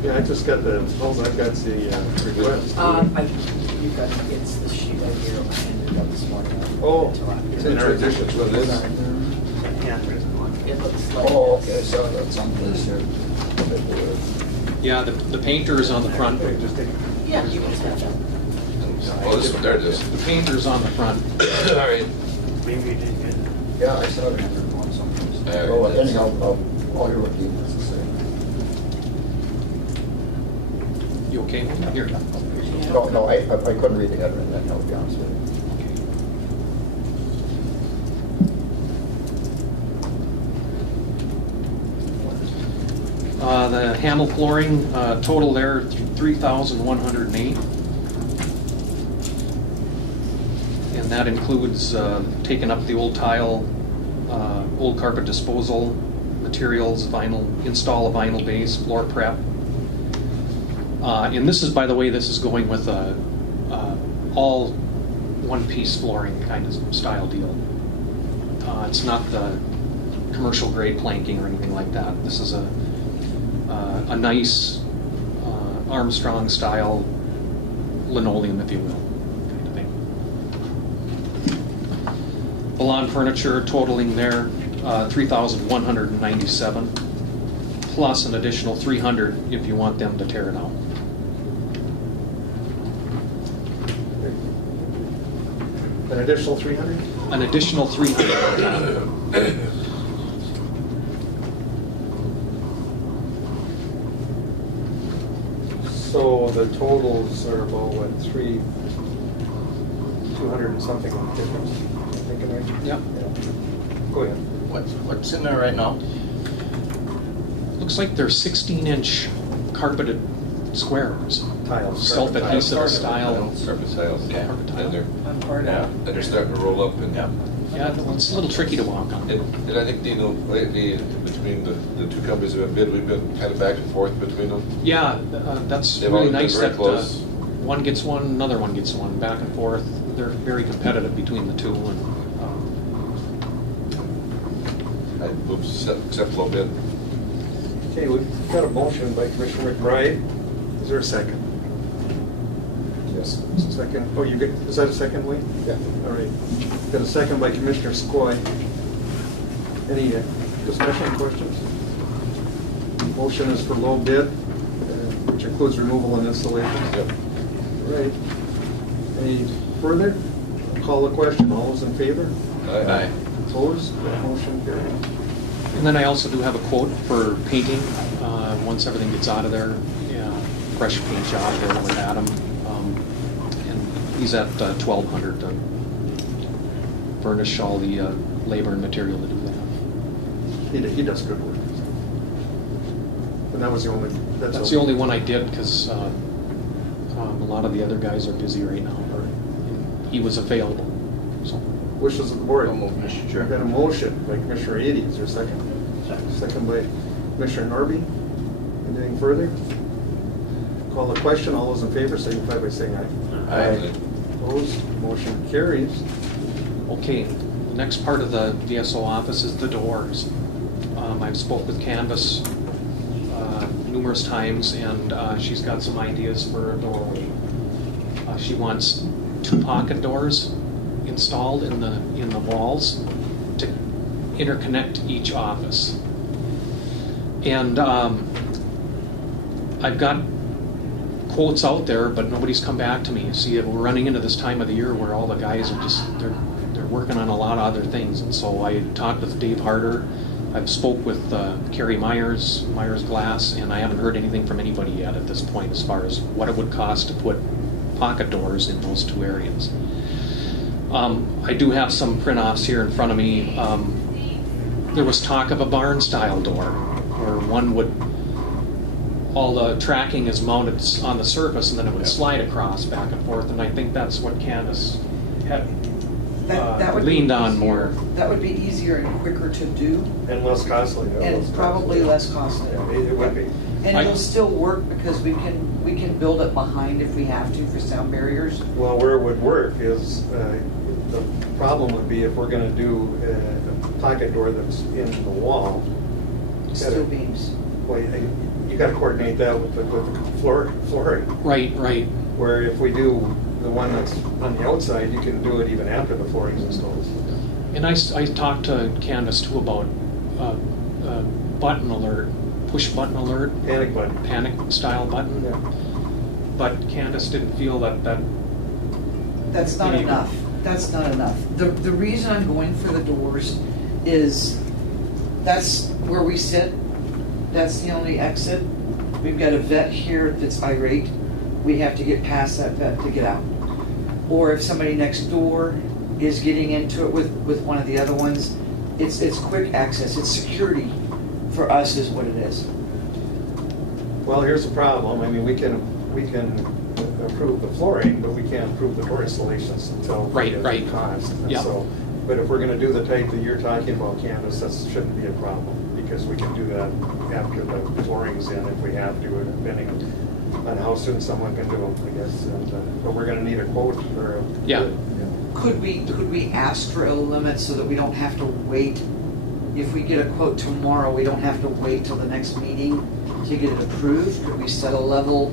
Yeah, I just got I've got the request. You've got, it's the sheet right here, I handed it up this morning. Oh, it's in our addition. That's what it is. Handwritten one. It looks like. Oh, okay, I saw that someplace here. Yeah, the painter is on the front. Just take it. Yeah, you can just have that. Oh, there it is. The painter's on the front. All right. Maybe you did good. Yeah, I saw it in one someplace. There Oh, it is. anyhow, all you're looking is the same. You okay? Here. No, I couldn't read the header in that, I'll be honest with you. The handle flooring, total there, 3,108. And that includes taking up the old tile, old carpet disposal, materials, vinyl, install a vinyl base, floor prep. And this is, by the way, this is going with a all one-piece flooring kind of style deal. It's not the commercial grade planking or anything like that. This is a nice Armstrong style linoleum, if you will, kind of thing. The lawn furniture totaling there 3,197, plus an additional 300 if you want them to tear it out. An additional 300? An additional 300. So the totals are about, what, 200 and something difference? I'm thinking right? Yep. Yeah. Go ahead. What's in there right now? Looks like they're 16-inch carpeted squares. Tiles. Self-adhesive style. Surface tiles. Okay. Carpet tile. And they're, I'm part Yeah. of and they're starting to roll up and. Yeah. Yeah, it's a little tricky to walk on. And I think, Dino, lately, between the two companies that have bid, we've been kind of back and forth between them. Yeah, that's They've really always been nice very that close. one gets one, another one gets one, back and forth. They're very competitive between the two. And I move to accept low bid. Okay, we've got a motion by Commissioner McBride. Is there a second? Yes. Second. Oh, you get, is that a second, Wayne? Yeah. All right. Got a second by Commissioner Skoye. Any discussion, questions? Motion is for low bid, which includes removal and installation. Yep. All right. Any further? Call the question. All those in favor? Aye. Opposed? That motion carries. and then I also do have a quote for painting, once everything gets out of there. Yeah, fresh paint job there with Adam. And he's at 1,200 to furnish all the labor and material to do that. He does good work. And that was the only, That's the only one I did, because a lot of the other guys are busy right now. And he was available, so. Wishes of the board. So moved, Mr. Chair. Got a motion by Commissioner Ady. Is there a second? Second by Commissioner Norby. Anything further? Call the question. All those in favor signify by saying aye. Aye. Opposed? Motion carries. Okay, the next part of the DSO office is the doors. I've spoke with Canvas numerous times, and she's got some ideas for a doorway. She wants 2 pocket doors installed in the walls to interconnect each office. And I've got quotes out there, but nobody's come back to me. See, we're running into this time of the year where all the guys are just, they're working on a lot of other things. And so I talked with Dave Harder. I've spoke with Kerry Myers Glass, and I haven't heard anything from anybody yet at this point as far as what it would cost to put pocket doors in those 2 areas. I do have some print-offs here in front of me. There was talk of a barn-style door, where one would, all the tracking is mounted on the surface, and then it would slide across back and forth, and I think that's what Canvas had That would be leaned on easier- more. That would be easier and quicker to do, And less costly. and probably less costly. Yeah, it would be. And it'll still work because we can build it behind if we have to for sound barriers. Well, where it would work is, the problem would be if we're gonna do a pocket door that's in the wall. Steel beams. Well, you gotta coordinate that with the flooring. Right. Where if we do the one that's on the outside, you can do it even after the flooring's installed. And I talked to Canvas too about button alert, push button alert, Panic button. panic style button. Yeah. But Canvas didn't feel that That's not Maybe. enough. That's not enough. The reason I'm going for the doors is that's where we sit. That's the only exit. We've got a vet here that's irate. We have to get past that vet to get out. Or if somebody next door is getting into it with one of the other ones, it's quick access. It's security for us is what it is. Well, here's the problem. I mean, we can approve the flooring, but we can't approve the door installations until we Right, get right. the cost. And Yep. so, but if we're gonna do the type that you're talking about, Candace, that shouldn't be a problem, because we can do that after the flooring's in if we have to, depending on how soon someone can do them, I guess. And, but we're gonna need a quote or a. Yeah. Could we ask for a limit so that we don't have to wait? If we get a quote tomorrow, we don't have to wait till the next meeting to get it approved? Could we set a level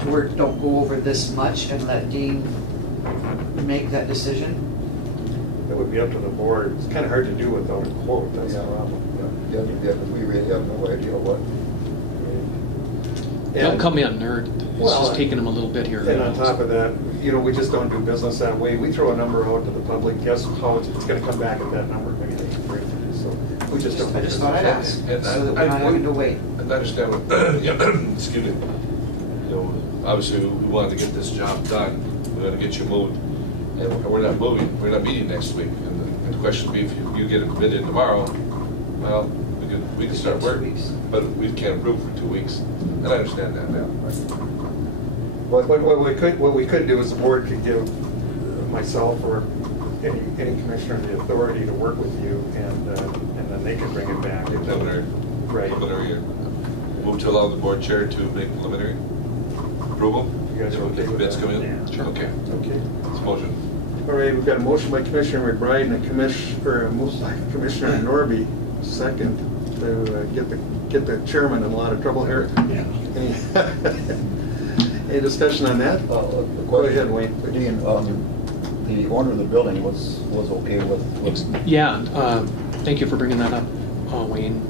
to where it don't go over this much and let Dean make that decision? That would be up to the board. It's kind of hard to do without a quote, that's the Yeah, problem. yeah, because we really have no idea what. They'll And- come in, it's Well, just taking them a little bit here. And on top of that, you know, we just don't do business that way. We throw a number out to the public, guess how it's gonna come back at that number. So we just don't. I just thought I'd ask, And so that we're not having to wait. And I understand what, yeah, excuse me, you know, obviously we wanted to get this job done, we're gonna get you moved, and we're not moving, we're not meeting next week. And the question would be, if you get it committed tomorrow, well, we can start 2 work, weeks. but we can't approve for 2 weeks. And I understand that now. What we could do is the board could give myself or any commissioner the authority to work with you, and then they can bring it back. Preliminary, Right. preliminary, move to allow the board chair to make preliminary approval? You guys are okay Get the with bids that? come in? Yeah. Sure. Okay, Okay. it's motion. All right, we've got a motion by Commissioner McBride and a move by Commissioner Norby, second, to get the chairman in a lot of trouble here. Yeah. Any discussion on that? Go ahead, Wayne. Dean, the owner of the building was okay with. Yeah, thank you for bringing that up, Wayne.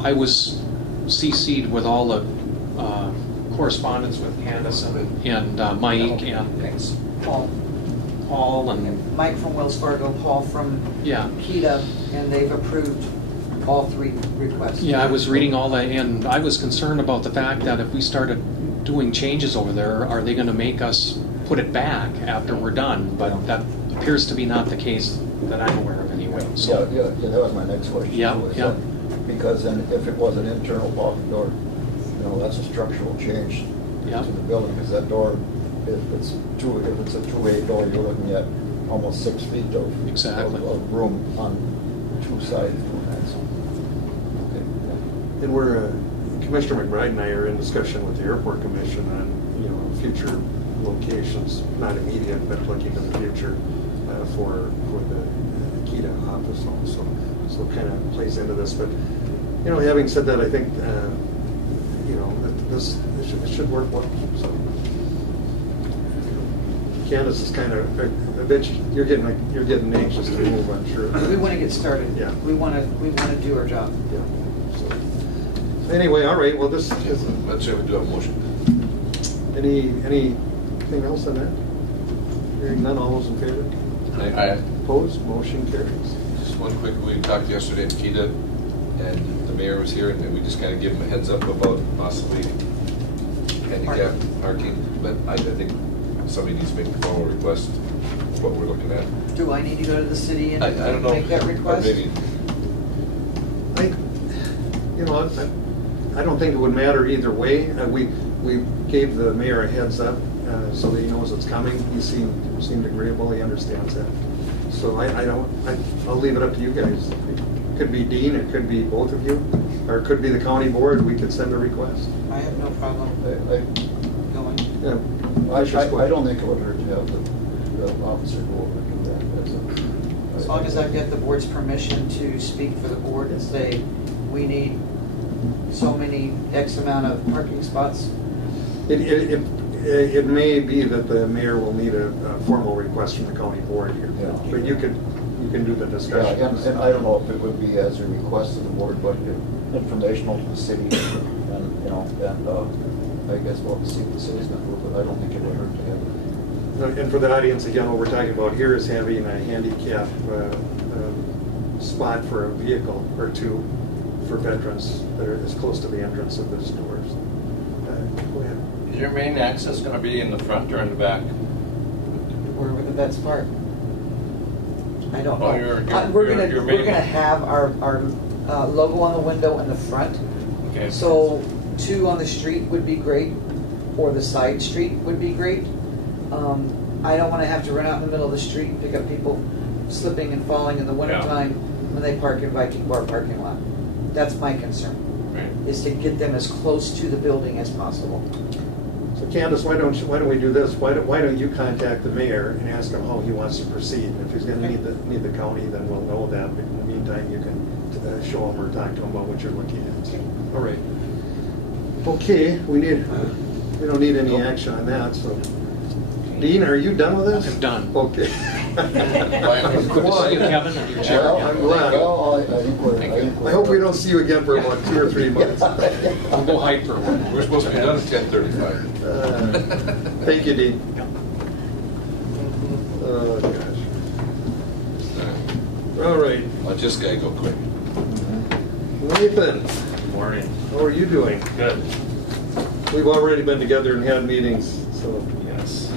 I was CC'd with all the correspondence with Candace and Mike and Paul and, Mike from Wells Fargo, Paul from yeah. PETA, and they've approved all 3 requests. Yeah, I was reading all that, and I was concerned about the fact that if we started doing changes over there, are they gonna make us put it back after we're done? But that appears to be not the case that I'm aware of anyway, so. Yeah, that was my next question. Yeah, too, is yeah. that- Because then if it was an internal locked door, you know, that's a structural change Yeah. to the building, because that door, if it's a two-way door, you're looking at almost 6 feet of. Exactly. Of room on 2 sides doing that, so. Okay, yeah. And we're, Commissioner McBride and I are in discussion with the Airport Commission on, you know, future locations, not immediate, but looking in the future for the KETA office also. So it kind of plays into this, but, you know, having said that, I think, you know, that it should work well, so. Candace is kind of a bit, you're getting anxious to move, I'm sure. We want to get started. Yeah. We want to do our job. Yeah. So, anyway, all right, well, this is, Let's say we do have a motion. anything else on that? Hearing none, all those in favor? Aye. Opposed, motion carries. Just one quick, we talked yesterday at PETA, and the mayor was here, and we just kind of gave him a heads up about possibly handicap parking, but I think somebody needs to make a formal request of what we're looking at. Do I need to go to the city and I don't know. make that request? Maybe, You know, I don't think it would matter either way. We gave the mayor a heads up so that he knows it's coming. He seemed agreeable, he understands that. So I'll leave it up to you guys. It could be Dean, it could be both of you, or it could be the county board, we could send a request. I have no problem going. Yeah. I don't think it would hurt to have the officer go over and do that. As long as I've got the board's permission to speak for the board and say, we need so many X amount of parking spots. It may be that the mayor will need a formal request from the county board here, Yeah. but you can do the Yeah, discussion. and I don't know if it would be as a request to the board, but informational to the city, and, you know, and I guess we'll see what the city's gonna do, but I don't think it would hurt to have it. And for the audience, again, what we're talking about here is having a handicap spot for a vehicle or two for veterans that are as close to the entrance of the stores. Go ahead. Is your main access gonna be in the front or in the back? Where would the vets park? I don't know. Oh, your We're main- gonna have our logo on the window in the front. Okay. So 2 on the street would be great, or the side street would be great. I don't want to have to run out in the middle of the street and pick up people slipping and falling in the wintertime when they park in Viking Bar parking lot. That's my concern, is to get them as close to the building as possible. So Candace, why don't we do this? Why don't you contact the mayor and ask him how he wants to proceed? And if he's going to need the county, then we'll know that. But in the meantime, you can show him or talk to him about what you're looking at. All right. Okay, we don't need any action on that. So, Dean, are you done with this? I'm done. Okay. Good to see you, Kevin, and your chair. Well, I'm glad. Well, I think I hope we don't see you again for about 2 or 3 months. We'll go hike for one. We're supposed to be done at 10:35. Thank you, Dean. Oh, gosh. All right. Let this guy go quick. Nathan, Morning. how are you doing? Good. We've already been together and had meetings, so. Yes.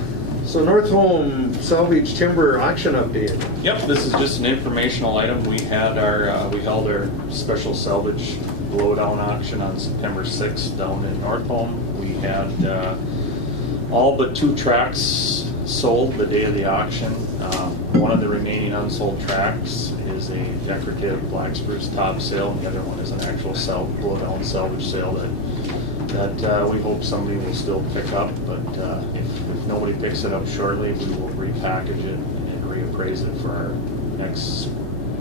So North Home Salvage Timber Auction Update. Yep, this is just an informational item. We held our special salvage blowdown auction on September 6th down in North Home. We had all but 2 tracks sold the day of the auction. One of the remaining unsold tracks is a decorative black spruce top sale, and the other one is an actual blowdown salvage sale that we hope somebody will still pick up. But if nobody picks it up shortly, we will repackage it and reappraise it for our next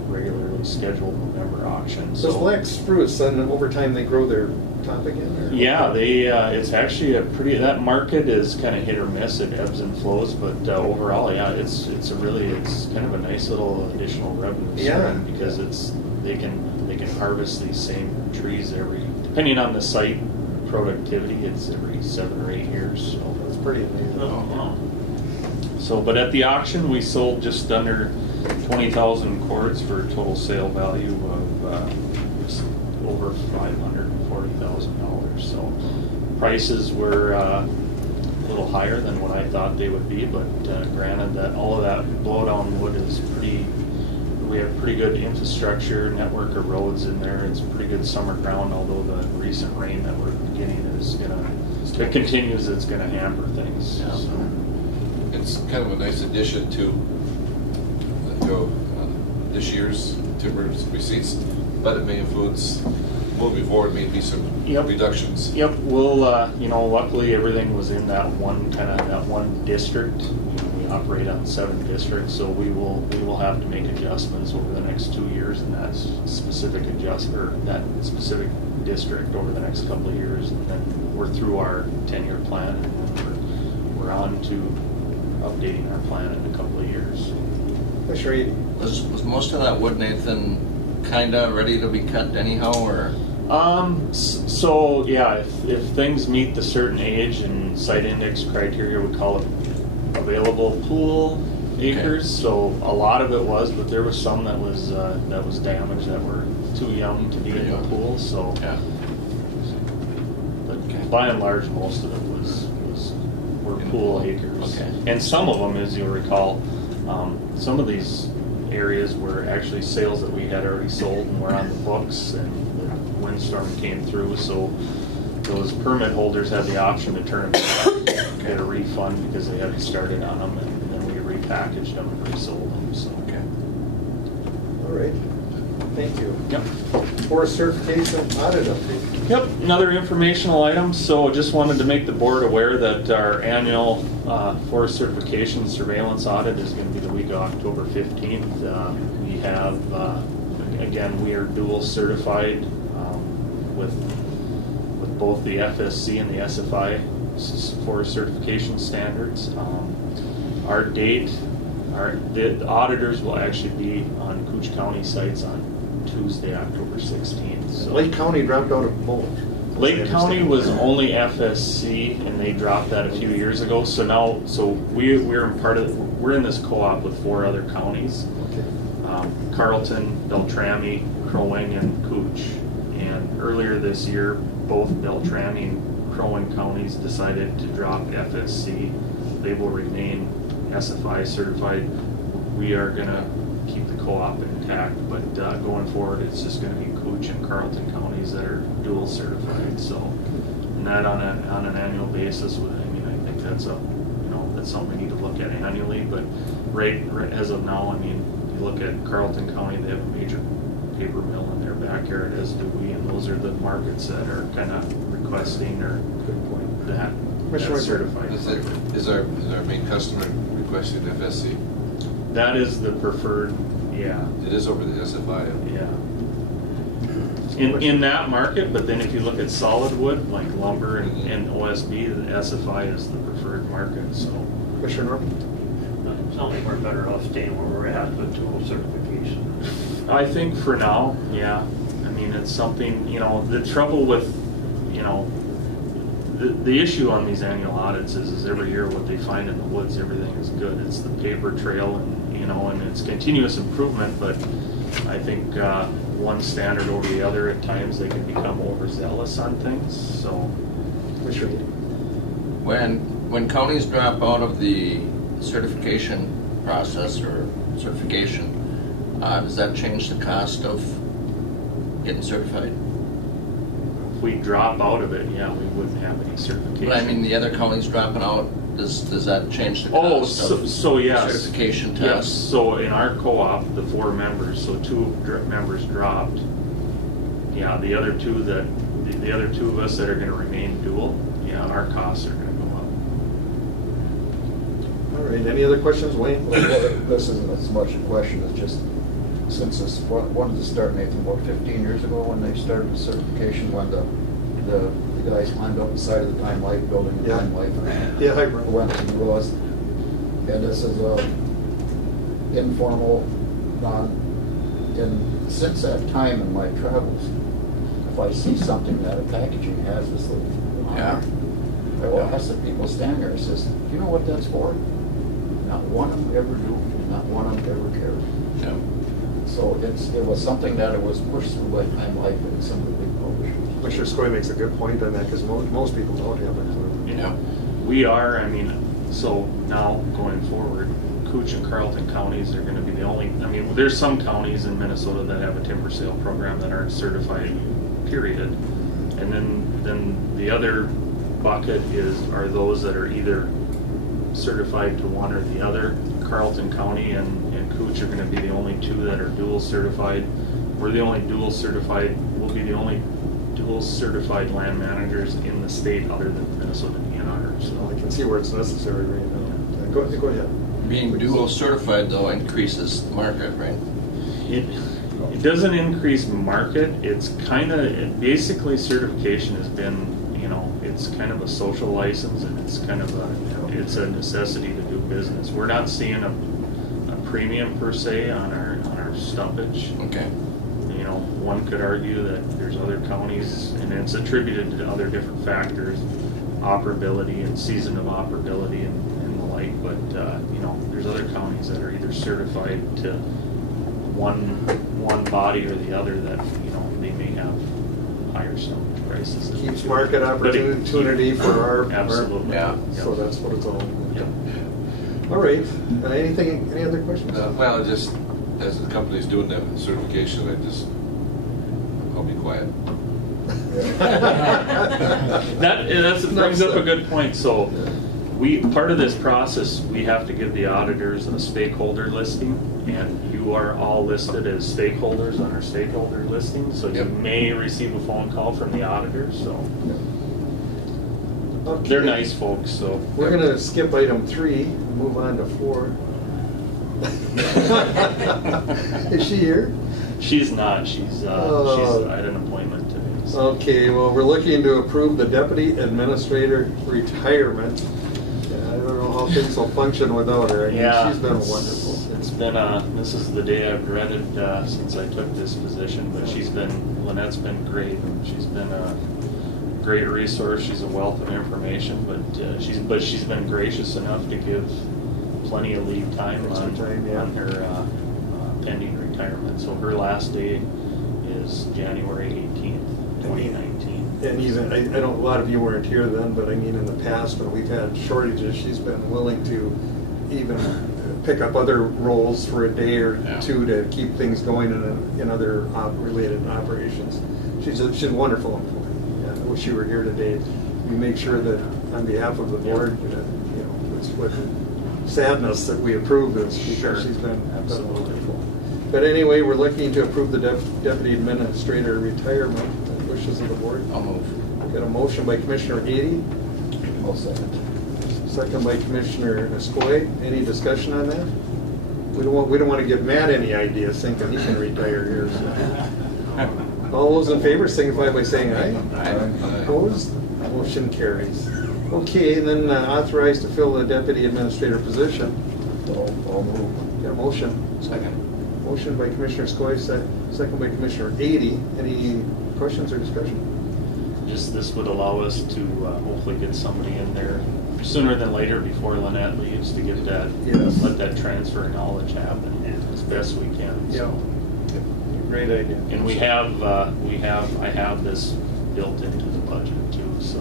regularly scheduled November auction. Those black spruce, and over time they grow their top again? Or? Yeah, it's actually that market is kind of hit or miss. It ebbs and flows, but overall, yeah, it's kind of a nice little additional revenue stream because they can harvest these same trees depending on the site productivity, it's every 7 or 8 years. So that's pretty amazing. So, but at the auction, we sold just under 20,000 cords for a total sale value of just over $540,000. So prices were a little higher than what I thought they would be, but granted that all of that blowdown wood is we have pretty good infrastructure, network of roads in there. It's pretty good summer ground, although the recent rain that we're getting is if it continues, it's gonna hamper things. Yeah. So. It's kind of a nice addition to this year's timber receipts, but it may influence moving forward, maybe some reductions. Yep, we'll, luckily everything was in that one district. We operate on 7 districts, so we will have to make adjustments over the next 2 years in that specific district over the next couple of years. And then we're through our 10-year plan, and we're on to updating our plan in a couple of years. Sure. Was most of that wood, Nathan, kind of ready to be cut anyhow, or? So yeah, if things meet the certain age and site index criteria, we call it available pool acres. Okay. So a lot of it was, but there was some that was damaged that were too young to be in the pool. So, yeah. But by and large, most of it were pool acres. Okay. And some of them, as you'll recall, some of these areas were actually sales that we had already sold and were on the books, and the windstorm came through, so those permit holders had the option to turn them back, get a refund because they hadn't started on them, and then we repackaged them and resold them. So. Okay. All right. Thank you. Yep. Forest certification audit update. Yep, another informational item. So just wanted to make the board aware that our annual forest certification surveillance audit is going to be the week of October 15th. We have, again, we are dual certified with both the FSC and the SFI forest certification standards. The auditors will actually be on Cooch County sites on Tuesday, October 16th. So Lake County dropped out of both. Lake County was only FSC, and they dropped that a few years ago. So now, we're in this co-op with 4 other counties: Okay. Carleton, Beltrami, Crow Wing, and Cooch. And earlier this year, both Beltrami and Crow Wing counties decided to drop FSC. They will remain SFI certified. We are gonna keep the co-op intact, but going forward, it's just going to be Cooch and Carleton counties that are dual certified. So And that on an annual basis, I mean, I think that's that's something we need to look at annually, but right as of now, I mean, you look at Carleton County, they have a major paper mill in their backyard, as do we, and those are the markets that are kind of requesting or that certified. Is our main customer requesting FSC? That is the preferred, yeah. It is over the SFI. Yeah. In that market, but then if you look at solid wood, like lumber and OSB, the SFI is the preferred market, so. Commissioner Norton? Sounds like we're better off staying where we're at with tool certification. I think for now, yeah. I mean, it's something, the trouble with, the issue on these annual audits is every year what they find in the woods, everything is good. It's the paper trail and it's continuous improvement, but I think one standard over the other, at times they can become overzealous on things, so. Commissioner? When counties drop out of the certification process or certification, does that change the cost of getting certified? If we drop out of it, yeah, we wouldn't have any certification. But I mean, the other counties dropping out, does that change the cost of so yes. certification Yes, test? so in our co-op, the 4 members, so 2 members dropped. Yeah, the other two of us that are gonna remain dual, yeah, our costs are gonna go up. All right, any other questions, Wayne? Well, this isn't as much a question, it's just, since this, when did it start, Nathan, about 15 years ago when they started the certification, when the guys climbed up the side of the Time Life building, the Yeah. Time Life, Yeah, I and went to the Willis. And this is a informal, and since that time in my travels, if I see something that a packaging has this little, Yeah. I will ask the people standing there, I says, do you know what that's for? Not one of them ever do, not one of them ever cared. Yeah. So it was something that it was pushed through by Time Life and some of the big publishers. Commissioner Skoye makes a good point on that, because most people don't have a clue. Yeah. We are, I mean, so now going forward, Cooch and Carleton counties are gonna be the only, I mean, there's some counties in Minnesota that have a timber sale program that aren't certified, period. And then the other bucket are those that are either certified to one or the other. Carleton County and Cooch are gonna be the only 2 that are dual certified. We'll be the only dual certified land managers in the state other than Minnesota DNR, so. I can see where it's necessary right now. Go ahead. Being dual certified though increases the market, right? It doesn't increase market, it's basically certification has been, it's kind of a social license and it's kind of it's a necessity to do business. We're not seeing a premium per se on our stumpage. Okay. One could argue that there's other counties, and it's attributed to other different factors, operability and season of operability and the like, but, there's other counties that are either certified to one body or the other that, they may have higher stumpage prices. Keeps market opportunity for our. Absolutely. Yeah. So that's what it's all. Yep. All right, any other questions? Well, just as the company's doing that certification, I'll be quiet. That brings up a good point. So part of this process, we have to give the auditors a stakeholder listing, and you are all listed as stakeholders on our stakeholder listing, so you Yep. may receive a phone call from the auditors, so Okay. they're nice folks, so. We're gonna skip item 3 and move on to 4. Is she here? She's not, she's Oh. at an appointment today. So. Okay, well, we're looking to approve the deputy administrator retirement. I don't know how things will function without her. I mean, Yeah, she's been it's- wonderful. It's been, this is the day I've dreaded since I took this position, but Lynette's been great. She's been a great resource. She's a wealth of information, but she's been gracious enough to give plenty of leave time on her pending retirement. So her last day is January 18th, 2019. And even, I know a lot of you weren't here then, but I mean, in the past, when we've had shortages, she's been willing to even pick up other roles for a day or two to keep things going in other related operations. She's a wonderful employee. Yeah, I wish you were here today. we make sure that on behalf of the board, you know, it's with sadness that we approve this because she's been wonderful. But anyway, we're looking to approve the deputy administrator retirement. Wishes of the board. I'll move. Got a motion by Commissioner Ady, I'll second. second by Commissioner Skoye. Any discussion on that? We don't want to give Matt any ideas thinking he can retire here. So. All those in favor signify by saying aye. Aye. Opposed? Motion carries. Okay, and then authorized to fill the deputy administrator position. I'll move. Got a motion. Second. Motion by Commissioner Skoye, second by Commissioner Ady. Any questions or discussion? Just this would allow us to hopefully get somebody in there sooner than later before Lynette leaves to get that, Yes. let that transfer of knowledge happen as best we can. So. Great idea. And I have this built into the budget too, so,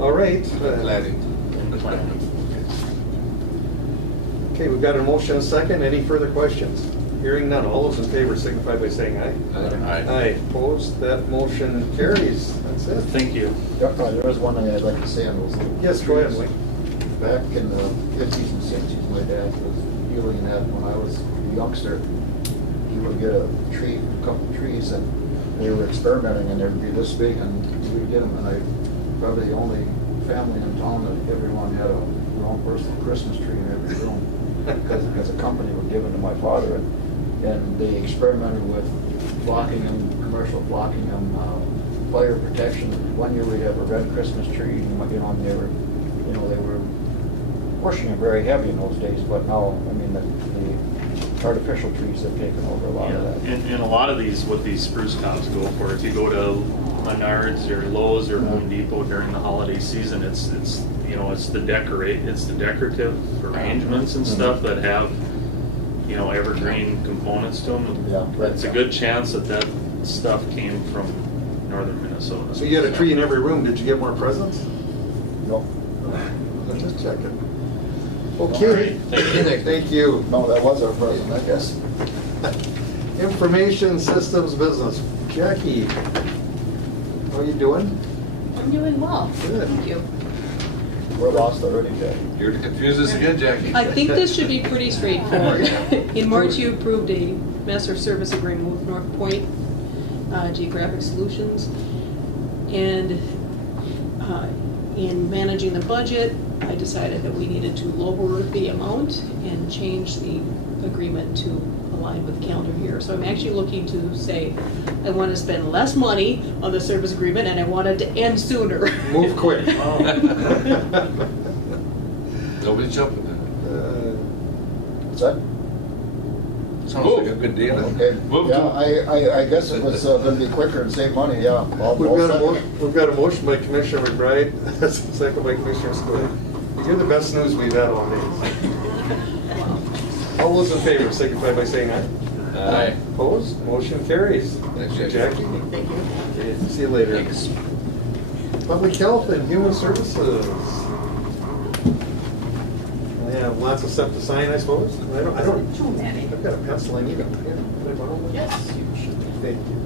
All right. Planning. in the planning. Okay, we've got a motion and a second. Any further questions? Hearing none. All those in favor signify by saying aye. Aye. Aye. Opposed? That motion carries. That's it. Thank you. There was one thing I'd like to say on those little Yes, go ahead, trees. Lee. Back in the 50s and 60s, my dad was dealing that when I was a youngster. He would get a couple trees, and they were experimenting, and they'd be this big, and we would get them, and I probably the only family in town that everyone had their own personal Christmas tree in every room, because a company would give them to my father, and they experimented with flocking them, commercial flocking them, fire protection. One year we'd have a red Christmas tree, and they were pushing them very heavy in those days, but now, I mean, the artificial trees have taken over a lot of that. And a lot of these, what these spruce tops go for, if you go to Menards or Lowe's or Home Depot during the holiday season, it's the decorative arrangements and stuff that have, evergreen components to them. Yeah. It's a good chance that stuff came from northern Minnesota. So you had a tree in every room. Did you get more presents? No, Just checking. Okay. Thank you. no, that was our present, I guess. Information systems business. Jackie, how are you doing? I'm doing well. Good. Thank you. We're lost already, Jack. You're to confuse us again, Jackie. I think this should be pretty straightforward. In March, you approved a master service agreement with North Point Geographic Solutions. And in managing the budget, I decided that we needed to lower the amount and change the agreement to align with calendar year. So I'm actually looking to say, I want to spend less money on the service agreement and I want it to end sooner. Move quick. Nobody's jumping What's that? Sounds like a good deal. Okay. Move Yeah, to- I guess it was gonna be quicker and save money, yeah. We've got a motion by Commissioner McBride, second by Commissioner Skoye. You're the best news we've had all day. All those in favor signify by saying aye. Aye. Opposed? Motion carries. Thanks, Jackie. Jackie. Thank you. Okay, see you later. Thanks. Public Health and Human Services. I have lots of stuff to sign, I suppose. I don't. Too many. I've got a pencil I need. Can I borrow one? Yes, you should. Thank you.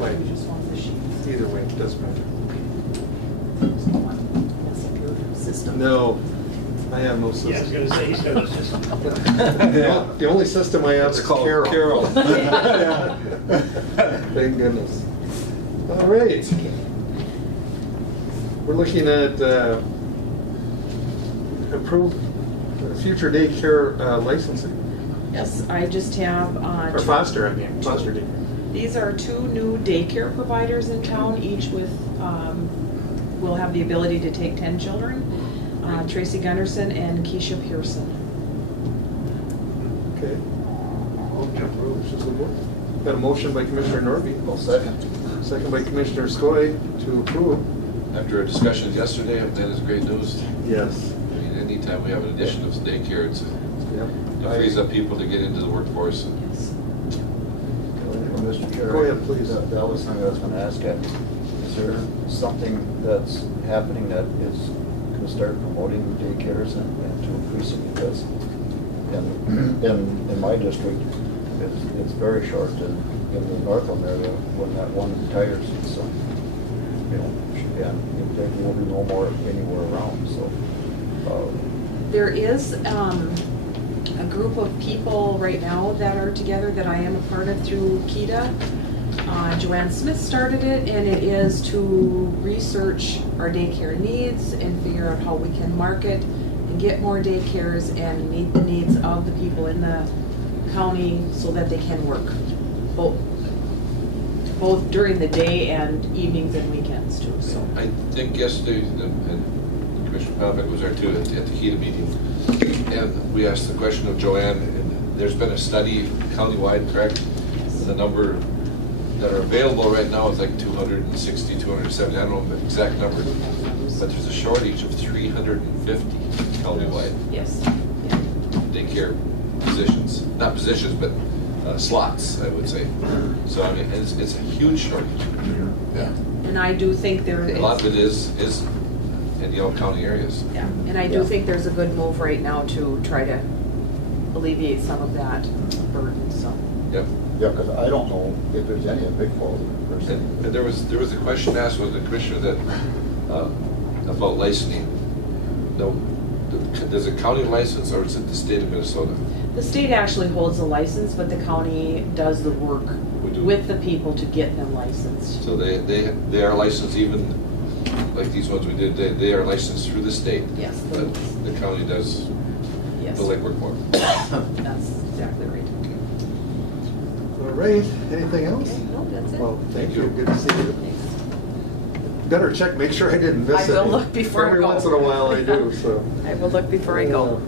Wait. You just want the sheets. Either way, it doesn't matter. Mess up your system. No, I have no Yeah, I was system. gonna say, he's got a system. The only system I have It's is called Carol. Carol. Thank goodness. All right. We're looking at approved future daycare licensing. Yes, I just have, Or foster, I mean, foster daycare. these are two new daycare providers in town, each with, will have the ability to take 10 children. Tracy Gunderson and Keisha Pearson. Okay. Move to approve, wishes of the board. Got a motion by Commissioner Norby, Well, second. second by Commissioner Skoye to approve. After our discussions yesterday, that is great news. Yes. I mean, anytime we have an addition of daycare, it Yep. frees up people to get into the workforce. Yes. Mr. Chair. Go ahead, please. That was something I was gonna ask you. Is there something that's happening that is gonna start promoting daycares and to increase it? Because in my district, it's very short in the Northland area when that one retires, so, you know, and there will be no more anywhere around, so. There is a group of people right now that are together that I am a part of through KEDA. Joanne Smith started it, and it is to research our daycare needs and figure out how we can market and get more daycares and meet the needs of the people in the county so that they can work, both during the day and evenings and weekends too, so. I think yesterday, and Commissioner Pavlik was there too at the KEDA meeting, and we asked the question of Joanne, and there's been a study countywide, correct? The number that are available right now is like 260, 270, I don't know the exact number, but there's a shortage of 350 countywide Yes. daycare positions, not positions, but slots, I would say. So I mean, it's a huge shortage. Yeah. And I do think there is. A lot of it is in the old county areas. Yeah, and I do think there's a good move right now to try to alleviate some of that burden, so. Yep. Yeah, because I don't know if there's any in Big Falls. And there was a question asked with the commissioner that about licensing. No, does a county license or is it the state of Minnesota? The state actually holds the license, but the county does the work with the people to get them licensed. So they are licensed, even like these ones we did. They are licensed through the state. Yes. But the county does Yes. the legwork for them. That's exactly right. All right, anything else? No, that's it. Well, thank you, good to see you. Better check, make sure I didn't miss it. I will look before I Every go. once in a while I do, so. I will look before I go.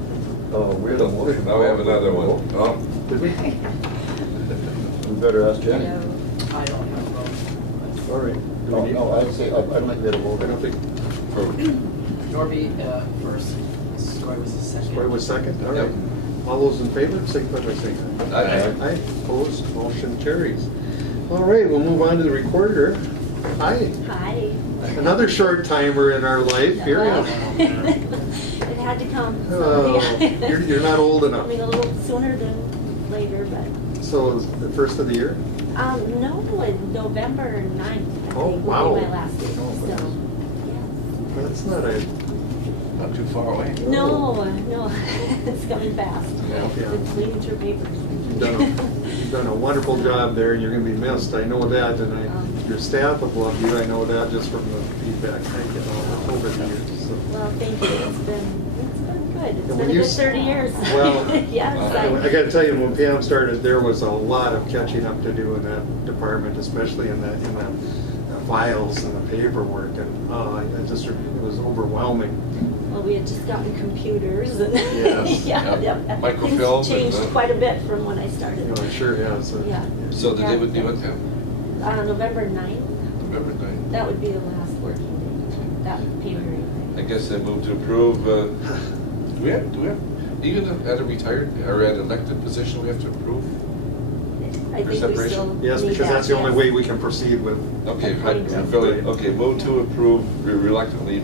Oh, we had a motion. Now we have another one. Oh. Did we? We better ask Jenny. I don't have a vote. All right. Do we need- No, I'd say, I don't think we had a vote. I don't think, Norby first, Story was the second. Troy was second, all right. Yep. All those in favor, signify by saying aye. Aye. Aye, opposed, motion carries. All right, we'll move on to the recorder. Hi, Hi. another short timer in our life, here. It had to come. Oh, you're not old I enough. mean, a little sooner than later, but, So is the first of the year? no, in November 9th, I Oh, think, wow. will be my last day, Oh, so, yes. That's not a, Not too far away. No, it's coming fast. Yeah. It's reading through papers. you've done a wonderful job there, and you're gonna be missed, I know that, and your staff have loved you, I know that just from the feedback I get all over the years, so. Well, thank you. It's been good. It's And been when a you good s- 30 years. Well, Yes, I gotta tell you, when Pam started, there was a lot of catching up to do in that department, especially in the files and the paperwork, and it was overwhelming. Well, we had just gotten computers and Yes. yeah. Microfilm Things and, changed quite a bit from when I started. You know, it sure has. Yeah. So the day would be what time? November 9th, November 9th. that would be the last working day, that pay period. I guess I move to approve, do we have, even at a retired or at elected position, we have to approve? I think we separation? still Yes, need because that's the only yes. way we can proceed with. Okay, According I to- feel it. Okay, move to approve reluctantly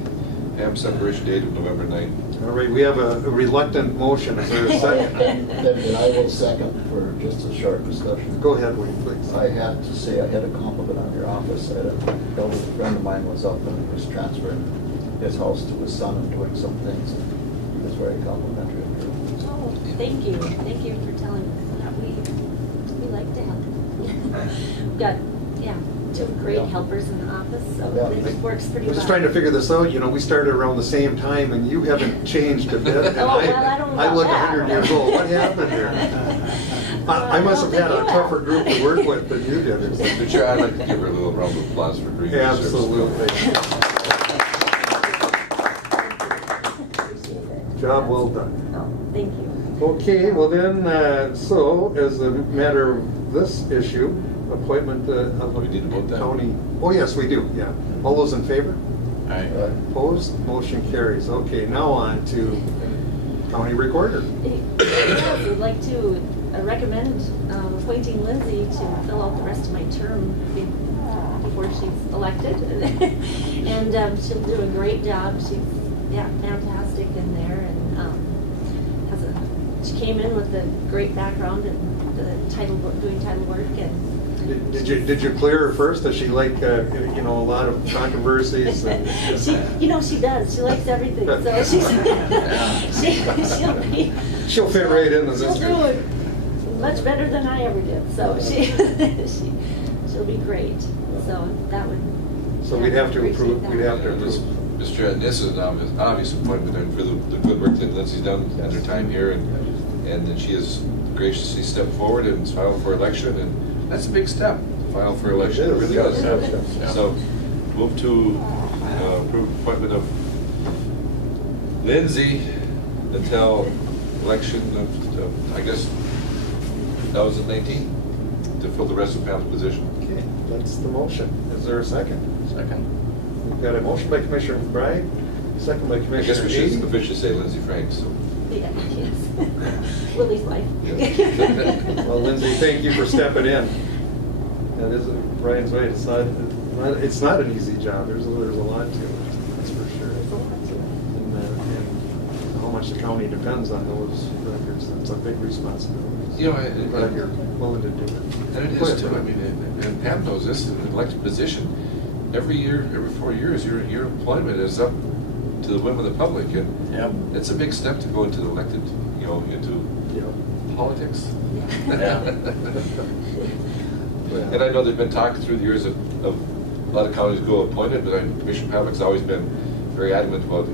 Pam separation date of November 9th. All right, we have a reluctant motion, is there a second? Then I will second for just a short discussion. Go ahead, Wayne, please. I had to say, I had a compliment on your office. I had a elder friend of mine was up and he was transferring his house to his son and doing some things. He was very complimentary of you. Oh, thank you. Thank you for telling us that. We like to help. We've got, two great helpers in the office, so it works pretty well. We're just trying to figure this out, you know, we started around the same time and you haven't changed a bit. And Oh, well, I don't know I look about 100 that. years old, what happened there? I must have had a tougher group to work with than you did. But sure, I'd like to give her a little round of applause for bringing her service. Absolutely. Job well done. Oh, thank you. Okay, well then, so as a matter of this issue, appointment of We need to vote a that. county. Oh, yes, we do, yeah. All those in favor? Aye. Opposed? Motion carries. Okay, now on to county recorder. Yes, I'd like to recommend appointing Lindsay to fill out the rest of my term before she's elected. And she'll do a great job. She's, fantastic in there, and she came in with a great background in the title work, doing title work, and Did you clear her first? Does she like, you know, a lot of controversies? she does. She likes everything. So She'll fit right in the She'll district. do it much better than I ever did. So she'll be great. So that would. So we'd have to approve, we'd have to And this, approve. Mr. and this is an obvious appointment and for the good work that Lindsay's done in her time here, and that she has graciously stepped forward and filed for election, and that's a big step, to file for election, it really is. Yeah. So, move to approve appointment of Lindsay until election of, I guess, 2019, to fill the rest of Pam's position. Okay, that's the motion. Is there a second? Second. We've got a motion by Commissioner Bragg, second by I guess Commissioner we should Eby. officially say Lindsay Frank, so. Yeah, yes. Willie's wife. Well, Lindsay, thank you for stepping in. That is, Brian's right, it's not an easy job, there's a lot to it, that's for sure. And how much the county depends on those records, that's a big responsibility. You know, I'm glad you're willing to do it. And it is too, I mean, and Pam knows this, in an elected position, every year, every 4 years, your employment is up to the whim of the public, and Yep. it's a big step to go into the elected, you know, into politics. Yeah. And I know there've been talk through the years of a lot of counties go appointed, but Commissioner Pavlik's always been very adamant about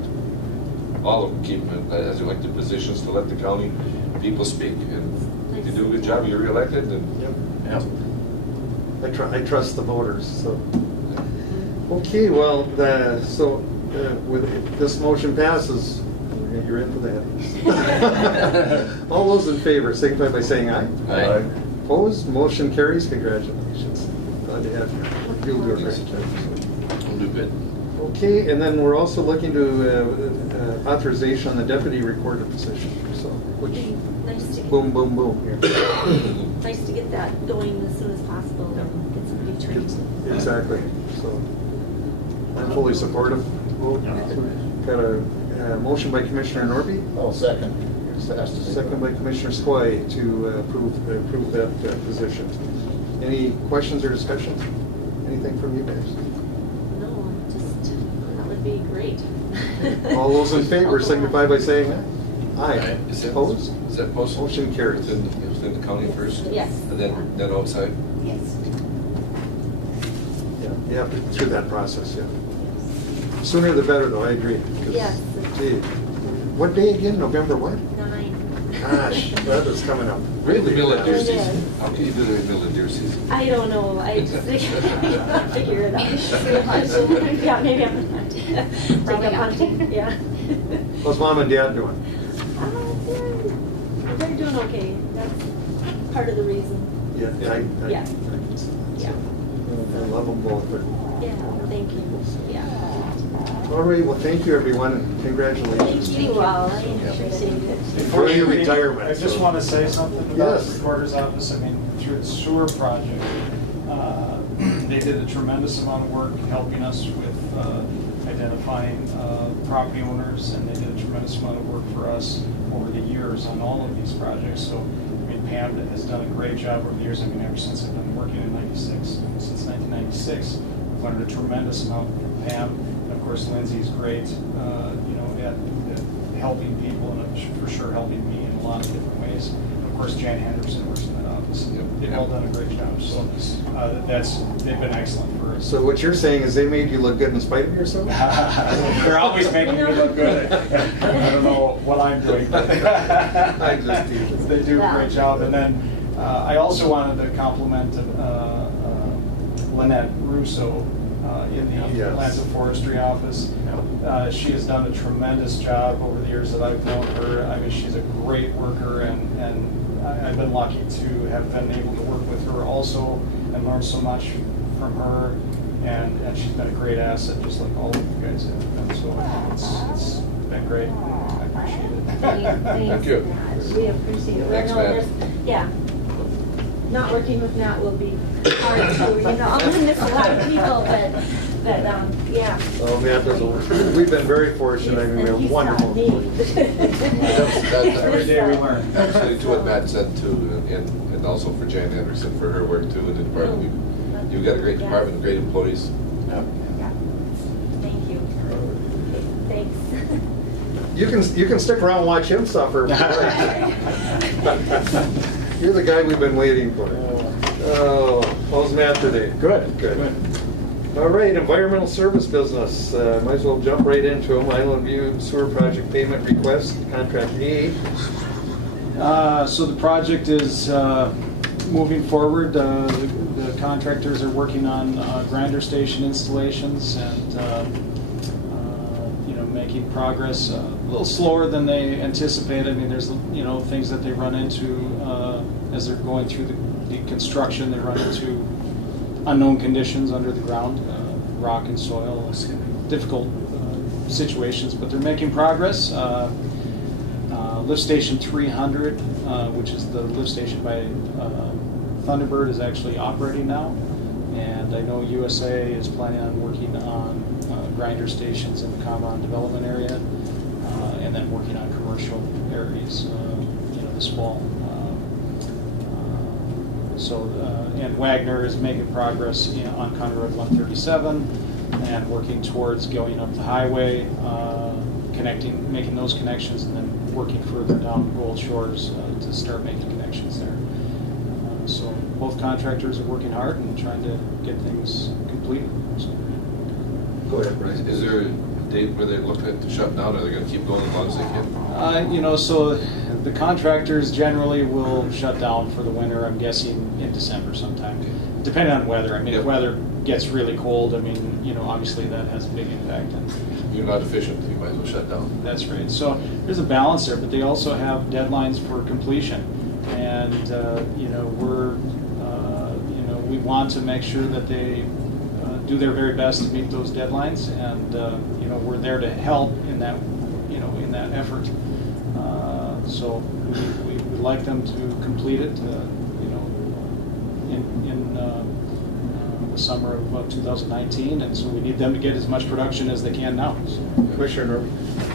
all of them keeping it as elected positions to let the county people speak, and if you do a good job, you're reelected, and Yep. I trust the voters, so. Okay, well, with this motion passes, you're in for that. All those in favor, signify by saying aye. Aye. Opposed, motion carries. Congratulations. Glad to have you. You'll do a great job. We'll do good. Okay, and then we're also looking to authorization on the deputy recorder position, so, which, Nice to get, boom, boom, boom. here. nice to get that going as soon as possible and get somebody trained. Exactly, so I'm fully supportive. Got a motion by Commissioner Norby, Oh, second. second by Commissioner Skoye to approve that position. Any questions or discussions? Anything from you guys? No, just, that would be great. All those in favor signify by saying aye. Aye. Is that- Opposed? is that most Motion carries. within the county first? Yes. And then outside? Yes. Yeah, you have to, through that process, yeah. Sooner the better, though, I agree. 'cause, Yes. Gee, what day again? November what? 9. Gosh, that is coming up Right in the really middle of deer fast. It season. is. How can you do that in the middle of deer season? I don't know. I just figure it out. Yeah, maybe I'm not. Take up hunting. Yeah. How's Mom and Dad doing? They're doing okay. That's part of the reason. Yeah, I Yeah. can see that. Yeah. So, I love them both. Yeah. Thank you. Yeah. All right, well, thank you, everyone, and congratulations. Thank you all. I appreciate it. Before your retirement. I just so- want to say something about Yes. the recorder's office. I mean, through the sewer project, they did a tremendous amount of work helping us with identifying property owners, and they did a tremendous amount of work for us over the years on all of these projects. So, I mean, Pam has done a great job over the years. I mean, ever since I've been working in since 1996, I've learned a tremendous amount from Pam. And of course, Lindsay's great, you know, at helping people, and for sure helping me in a lot of different ways. And of course, Jan Henderson works in that office. They've all done a great job. So they've been excellent for us. So what you're saying is they made you look good in spite of yourself? They're always making me look good. I don't know what I'm doing, but I just tease it. they do a great job. And then I also wanted to compliment Lynette Russo in the Yes. Lands and Forestry office. She has done a tremendous job over the years that I've known her. I mean, she's a great worker, and I've been lucky to have been able to work with her also and learn so much from her. And she's been a great asset, just like all of you guys have been. So it's been great. I appreciate it. Thank you. We appreciate it. Thanks, I know Matt. yeah. Not working with Matt will be hard too. You know, I'm gonna miss a lot of people, but yeah. Oh, Matt doesn't, we've been very fortunate. I mean, we And have he's wonderful not me. employees. That's Every day we learn. actually to what Matt said too, in and also for Jan Anderson for her work too in the department. You've got a great department, great employees. Yeah. Thank you. Thanks. You can stick around and watch him suffer. You're the guy we've been waiting for. Oh, how's Matt today? Good. Good. All right, environmental service business. Might as well jump right into them. Island View Sewer Project Payment Request, Contract A. So the project is moving forward. The contractors are working on grinder station installations and making progress a little slower than they anticipated. I mean, there's things that they run into as they're going through the construction. They run into unknown conditions under the ground, rock and soil, difficult situations, but they're making progress. Lift station 300, which is the lift station by Thunderbird, is actually operating now, and I know USA is planning on working on grinder stations in the Comron development area, and then working on commercial areas, this fall. And Wagner is making progress on County Road 137 and working towards going up the highway, making those connections, and then working further down Gold Shores to start making connections there. So both contractors are working hard and trying to get things completed. So. Go ahead, Bryce. Is there a date where they're looking at to shut down, or they're going to keep going as long as they can? So the contractors generally will shut down for the winter, I'm guessing in December sometime, depending on weather. I mean, if weather gets really cold, I mean, obviously that has a big impact. You're not efficient, you might as well shut down. That's right. So there's a balance there, but they also have deadlines for completion. And, we want to make sure that they do their very best to meet those deadlines, and we're there to help in that effort. So we would like them to complete it, in the summer of 2019, and so we need them to get as much production as they can now. So. Commissioner,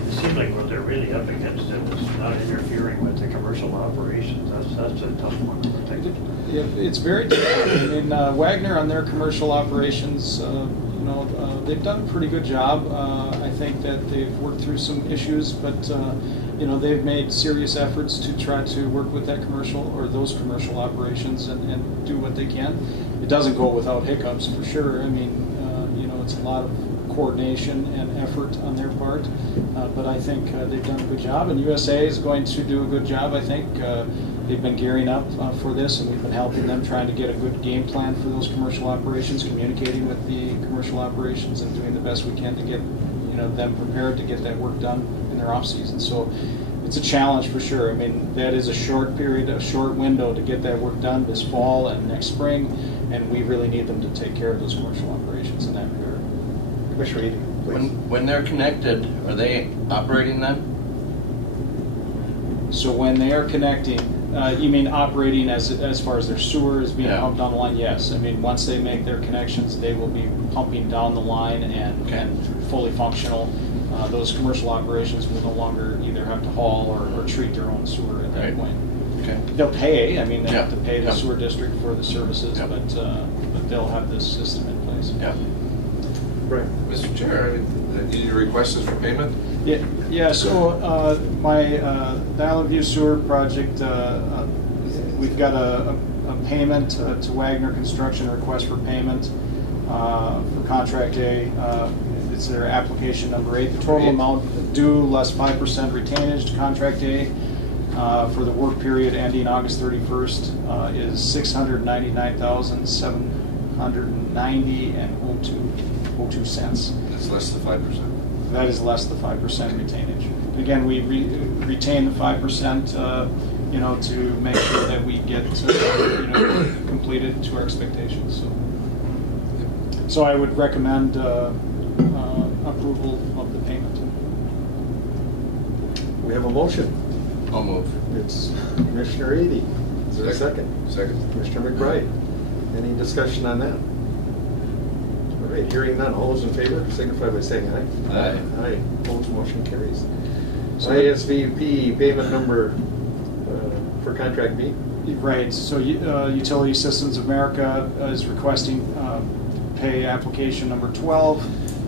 It seems like what they're really up against is not interfering with the commercial operations. That's a tough one to protect. It's very difficult. I mean, Wagner on their commercial operations, they've done a pretty good job. I think that they've worked through some issues, but they've made serious efforts to try to work with that commercial or those commercial operations and do what they can. It doesn't go without hiccups for sure. I mean, it's a lot of coordination and effort on their part, but I think they've done a good job, and USA is going to do a good job, I think. They've been gearing up for this, and we've been helping them trying to get a good game plan for those commercial operations, communicating with the commercial operations and doing the best we can to get them prepared to get that work done in their off season. So it's a challenge for sure. I mean, that is a short period, a short window to get that work done this fall and next spring, and we really need them to take care of those commercial operations in that regard. Commissioner Edy, please. When they're connected, are they operating then? So when they are connecting, you mean operating as far as their sewer is being pumped down the line? Yes. I mean, once they make their connections, they will be pumping down the line and fully functional. Those commercial operations will no longer either have to haul or treat their own sewer at that point. Okay. They'll pay. I mean, they have to pay the sewer district for the services, but they'll have this system in place. Yeah. Right. Mr. Chair, your request is for payment? Yeah. So the Island View Sewer Project, we've got a payment to Wagner Construction, a request for payment for Contract A. It's their application number 8. The total amount due less 5% retainage to Contract A for the work period ending August 31st is $699,790.02. That's less than 5%. That is less than 5% retainage. Again, we retain the 5%, to make sure that we get completed to our expectations. So I would recommend approval of the payment. We have a motion. I'll move. It's Commissioner Edy. Is there a second? Second. Commissioner McBride. Any discussion on that? All right, hearing none. All those in favor signify by saying aye. Aye. Aye. Opposed, motion carries. ISVP payment number for Contract B. Right, so Utility Systems of America is requesting pay application number 12.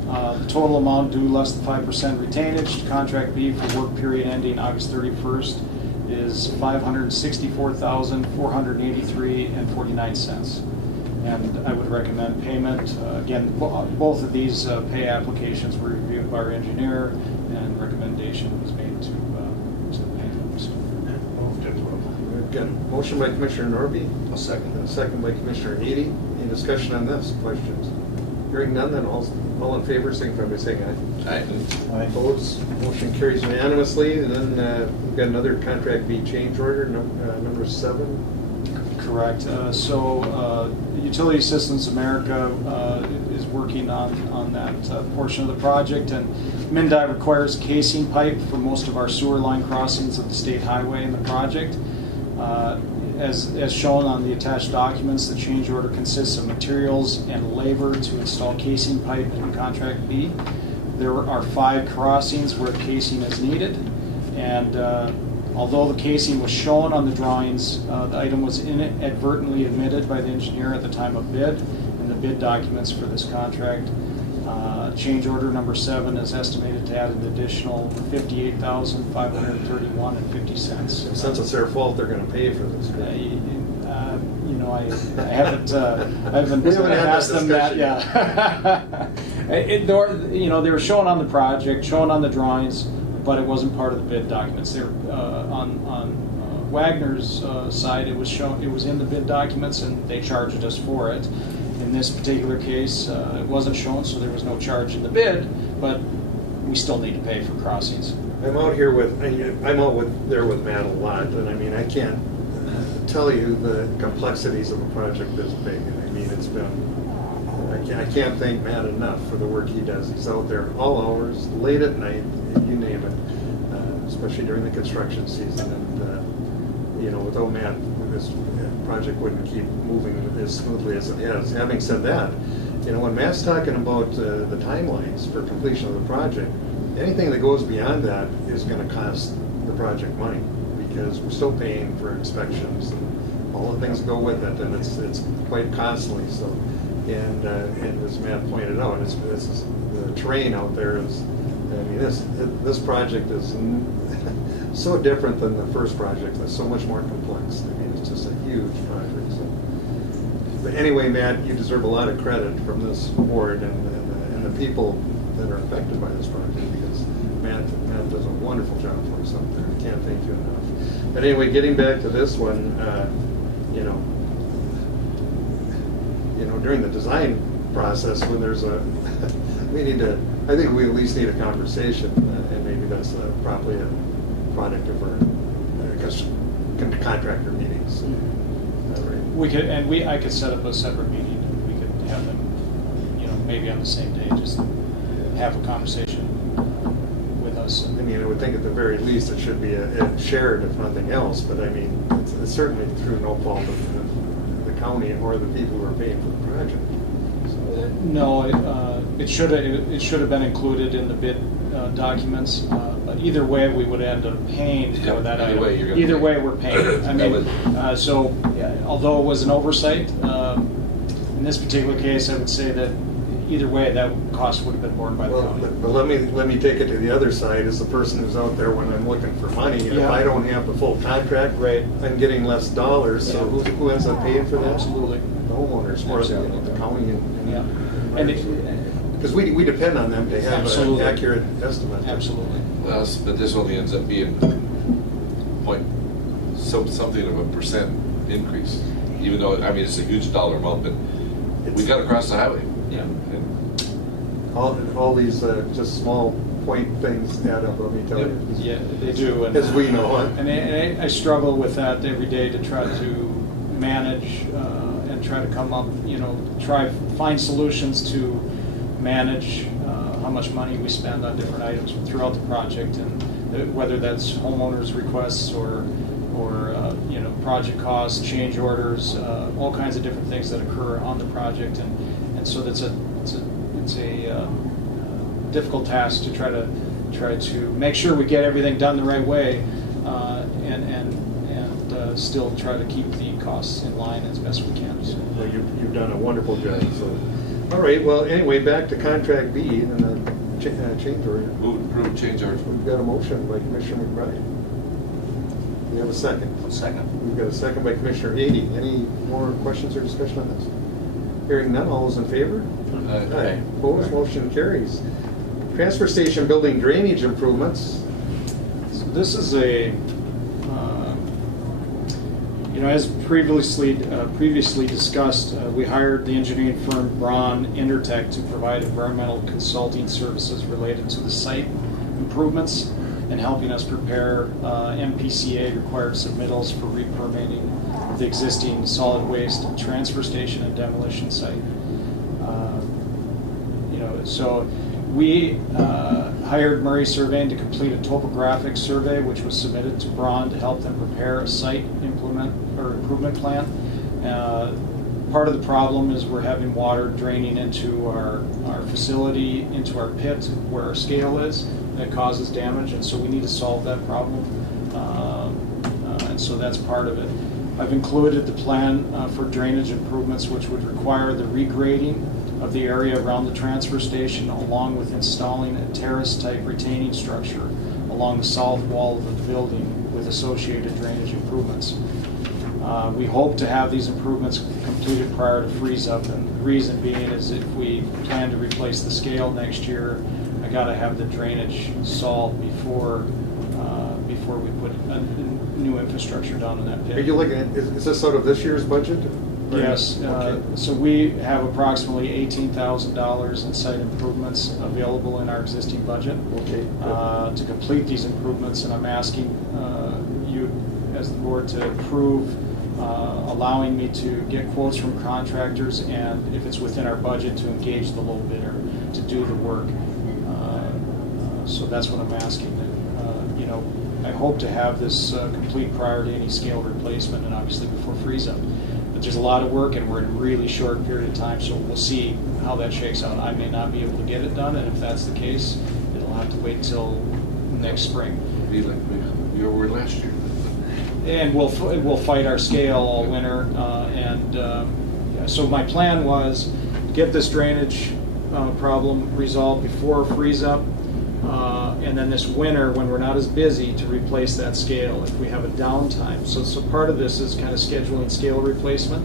The total amount due less than 5% retainage to contract B for work period ending August 31st is $564,483.49. And I would recommend payment. Again, both of these pay applications were reviewed by our engineer, and recommendation was made to the payments. Move to approve. We've got a motion by Commissioner Norby. I'll second. And a second by Commissioner Ady. Any discussion on this? Questions? Hearing none, then all in favor, signify by saying aye. Aye. Opposed, motion carries unanimously. And then we've got another contract B change order, number 7. Correct. Utility Systems America is working on that portion of the project, and MnDOT requires casing pipe for most of our sewer line crossings of the state highway in the project. As shown on the attached documents, the change order consists of materials and labor to install casing pipe in contract B. There are 5 crossings where casing is needed, and although the casing was shown on the drawings, the item was inadvertently omitted by the engineer at the time of bid in the bid documents for this contract. Change order number 7 is estimated to add an additional $58,531.50. Since it's their fault, they're going to pay for this. I haven't asked them that. Yeah. They were shown on the project, shown on the drawings, but it wasn't part of the bid documents. They were on Wagner's side. It was shown. It was in the bid documents, and they charged us for it. In this particular case, it wasn't shown, so there was no charge in the bid. But we still need to pay for crossings. I'm out there with Matt a lot, and I mean I can't tell you the complexities of a project this big. And I mean it's been. I can't thank Matt enough for the work he does. He's out there all hours, late at night, you name it, especially during the construction season. And without Matt, this project wouldn't keep moving as smoothly as it is. Having said that, when Matt's talking about the timelines for completion of the project, anything that goes beyond that is going to cost the project money, because we're still paying for inspections and all the things that go with it, and it's quite costly. So, and as Matt pointed out, the terrain out there is. I mean, this project is so different than the first project. It's so much more complex. I mean, it's just a huge project. So. But anyway, Matt, you deserve a lot of credit from this board and the people that are affected by this project, because Matt does a wonderful job for us out there. I can't thank you enough. But anyway, getting back to this one, during the design process, when there's I think we at least need a conversation, and maybe that's probably a product of our contractor meetings. I could set up a separate meeting, and we could have them, maybe on the same day, just have a conversation with us. I mean, I would think at the very least it should be shared, if nothing else. But I mean, it's certainly through no fault of the county or the people who are paying for the project. No, it should have been included in the bid documents. But either way, we would end up paying for that item. Either way, we're paying. I mean, although it was an oversight, in this particular case, I would say that either way, that cost would have been borne by the county. But let me take it to the other side. As the person who's out there when I'm looking for money, and if I don't have the full contract, I'm getting less dollars. So who ends up paying for that? Absolutely. The homeowners, more than the county and because we depend on them to have an accurate estimate. Absolutely. Well, but this only ends up being something of a % increase, even though it's a huge dollar amount, but we got to cross the highway. Yeah. All these just small point things add up. Let me tell you. Yeah, they do. As we know. And I struggle with that every day to try to manage and try to come up, find solutions to manage how much money we spend on different items throughout the project, and whether that's homeowners' requests or project costs, change orders, all kinds of different things that occur on the project, and so it's a difficult task to try to make sure we get everything done the right way, and still try to keep the costs in line as best we can. So. Well, you've done a wonderful job, so. All right, well, anyway, back to contract B and the change order. Move to approve change order. We've got a motion by Commissioner McBride. We have a second. Second. We've got a second by Commissioner Ady. Any more questions or discussion on this? Hearing none, all those in favor? Aye. Opposed, motion carries. Transfer station building drainage improvements. So this is a, as previously discussed, we hired the engineering firm Braun Intertech to provide environmental consulting services related to the site improvements and helping us prepare MPCA required submittals for re-permitting the existing solid waste transfer station and demolition site. So we hired Murray Surveying to complete a topographic survey, which was submitted to Braun to help them prepare a site improvement plan. Part of the problem is we're having water draining into our facility, into our pit where our scale is, that causes damage, and so we need to solve that problem. And so that's part of it. I've included the plan for drainage improvements, which would require the regrading of the area around the transfer station, along with installing a terrace-type retaining structure along the south wall of the building with associated drainage improvements. We hope to have these improvements completed prior to freeze-up, and the reason being is if we plan to replace the scale next year, I got to have the drainage solved before we put a new infrastructure down in that pit. Are you looking at, is this out of this year's budget? Yes, Okay. So we have approximately $18,000 in site improvements available in our existing budget Okay. to complete these improvements, and I'm asking you as the board to approve allowing me to get quotes from contractors, and if it's within our budget, to engage the low bidder to do the work. So that's what I'm asking. I hope to have this complete prior to any scale replacement, and obviously before freeze-up. But there's a lot of work, and we're in a really short period of time, so we'll see how that shakes out. I may not be able to get it done, and if that's the case, it'll have to wait till next spring. Be like we were last year. And we'll fight our scale all winter, so my plan was to get this drainage problem resolved before freeze-up, and then this winter, when we're not as busy, to replace that scale if we have a downtime. So part of this is kind of scheduling scale replacement.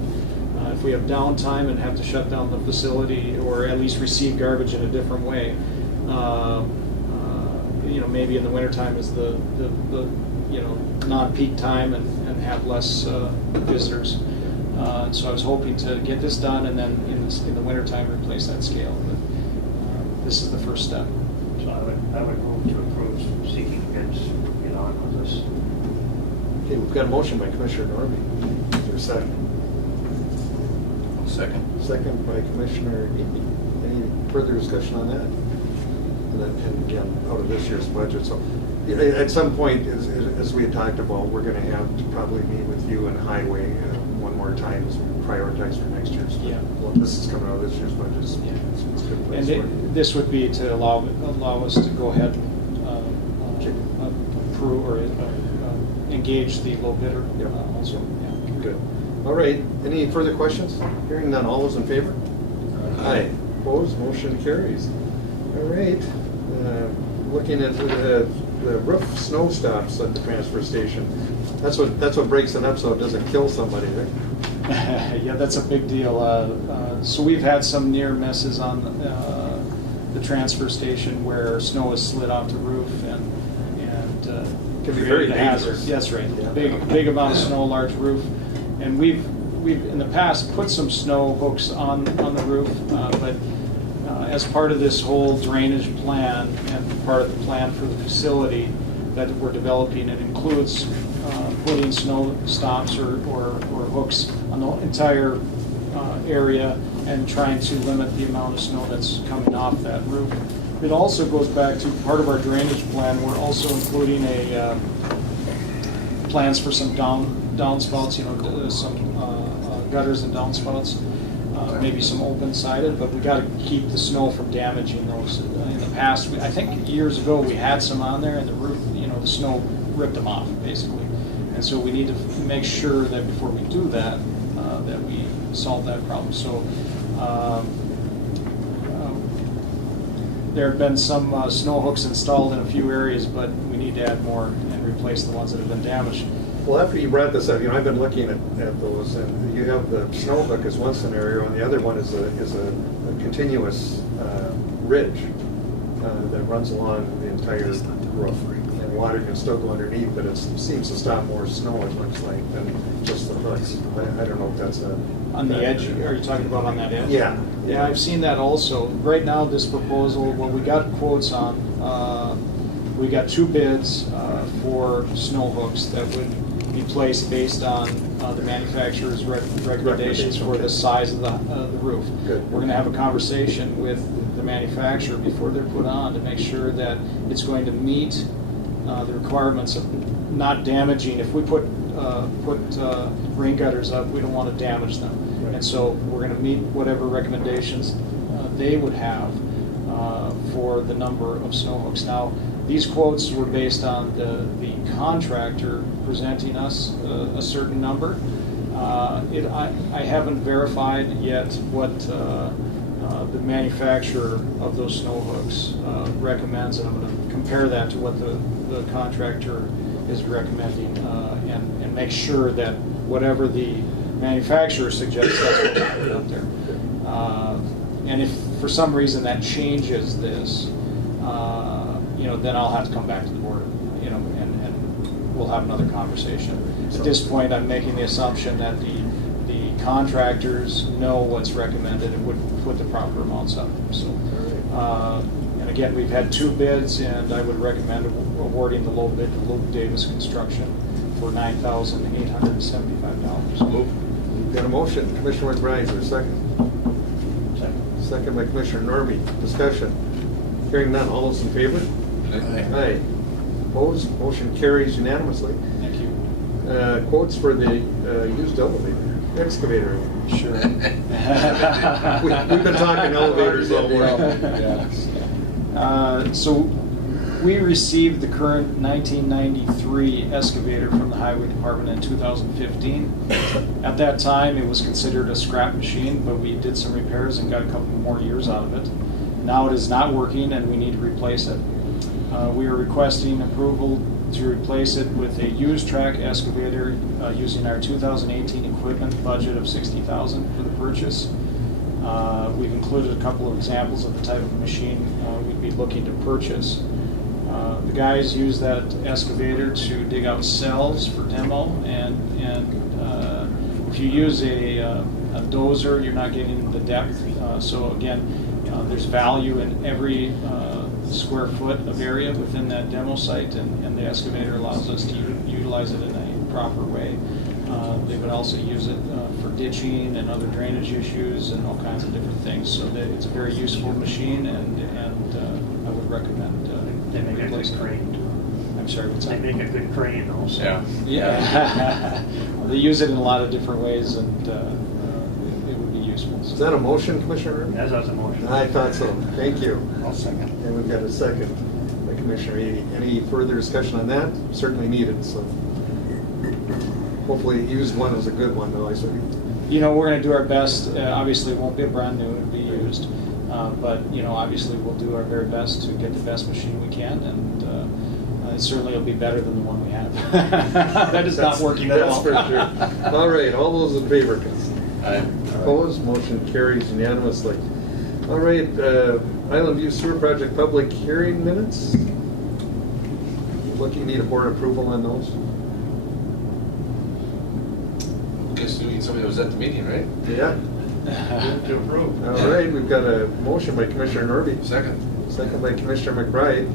If we have downtime and have to shut down the facility, or at least receive garbage in a different way, maybe in the wintertime is the non-peak time and have less visitors. So I was hoping to get this done, and then in the wintertime replace that scale. But this is the first step. So I would move to approve seeking bids, on with this. Okay, we've got a motion by Commissioner Norby. Is there a second? Second. Second by Commissioner Eby. Any further discussion on that? And again, out of this year's budget. So at some point, as we had talked about, we're going to have to probably meet with you and Highway one more time as we prioritize for next year's. Yeah. Well, this is coming out of this year's budget, so Yeah. it's a good place for it. And this would be to allow us to go ahead and approve or engage the low bidder Yep. also. Yeah. Good. All right, any further questions? Hearing none, all those in favor? Aye. Opposed, motion carries. All right, looking at the roof snow stops at the transfer station. That's what breaks it up so it doesn't kill somebody, right? Yeah, that's a big deal. So we've had some near misses on the transfer station where snow has slid off the roof and Can be very created a hazard. dangerous. That's right. Yeah. Big amount of snow, large roof, and we've in the past put some snow hooks on the roof, but as part of this whole drainage plan and part of the plan for the facility that we're developing, it includes putting snow stops or hooks on the entire area and trying to limit the amount of snow that's coming off that roof. It also goes back to part of our drainage plan. We're also including plans for some downspouts, some gutters and downspouts, maybe some open-sided, but we got to keep the snow from damaging those. In the past, I think years ago, we had some on there, and the roof, the snow ripped them off, basically. And so we need to make sure that before we do that, that we solve that problem. So there have been some snow hooks installed in a few areas, but we need to add more and replace the ones that have been damaged. Well, after you brought this up, I've been looking at those, and you have the snow hook as one scenario, and the other one is a continuous ridge that runs along the entire roof. And water can still go underneath, but it seems to stop more snow, it looks like, than just the hooks. I don't know if that's a... On the edge, are you talking about on that edge? Yeah. Yeah, I've seen that also. Right now, this proposal, what we got quotes on, we got 2 bids for snow hooks that would be placed based on the manufacturer's recommendations for the size of the roof. Good. We're going to have a conversation with the manufacturer before they're put on to make sure that it's going to meet the requirements of not damaging. If we put rain gutters up, we don't want to damage them. Right. And so we're going to meet whatever recommendations they would have for the number of snow hooks. Now, these quotes were based on the contractor presenting us a certain number. I haven't verified yet what the manufacturer of those snow hooks recommends, and I'm going to compare that to what the contractor is recommending and make sure that whatever the manufacturer suggests, that's what we put out there. And if for some reason that changes this, then I'll have to come back to the board, and we'll have another conversation. At this point, I'm making the assumption that the contractors know what's recommended and would put the proper amounts up. So, and again, we've had 2 bids, and I would recommend awarding the low bid to Luke Davis Construction for $9,875. We've got a motion. Commissioner McBride, is there a second? Second by Commissioner Norby. Discussion. Hearing none. All those in favor? Aye. Opposed? Motion carries unanimously. Thank you. Quotes for the used excavator. Sure. We've been talking elevators all morning. So we received the current 1993 excavator from the Highway Department in 2015. At that time, it was considered a scrap machine, but we did some repairs and got a couple more years out of it. Now it is not working, and we need to replace it. We are requesting approval to replace it with a used track excavator using our 2018 equipment budget of $60,000 for the purchase. We've included a couple of examples of the type of machine we'd be looking to purchase. The guys use that excavator to dig out cells for demo, and if you use a dozer, you're not getting the depth. So again, there's value in every square foot of area within that demo site, and the excavator allows us to utilize it in a proper way. They would also use it for ditching and other drainage issues and all kinds of different things. So that it's a very useful machine, and I would recommend They make a good replacing it. crane too. I'm sorry, what's They that? make a good crane also. Yeah. They use it in a lot of different ways, and it would be useful. Is that a motion, Commissioner? That's a motion. I thought so. Thank you. I'll second. And we've got a second by Commissioner Eby. Any further discussion on that? Certainly needed, so. Hopefully used one is a good one, though, I said. We're going to do our best. Obviously, it won't be a brand new, it'll be used. But, obviously, we'll do our very best to get the best machine we can, and it certainly will be better than the one we have. That is not working at all. That's for sure. All right, all those in favor? Aye. Opposed? Motion carries unanimously. All right, Island View Sewer Project public hearing minutes. What do you need a board approval on those? Guess somebody was at the meeting, right? Yeah. Move to approve. All right, we've got a motion by Commissioner Norby. Second. Second by Commissioner McBride.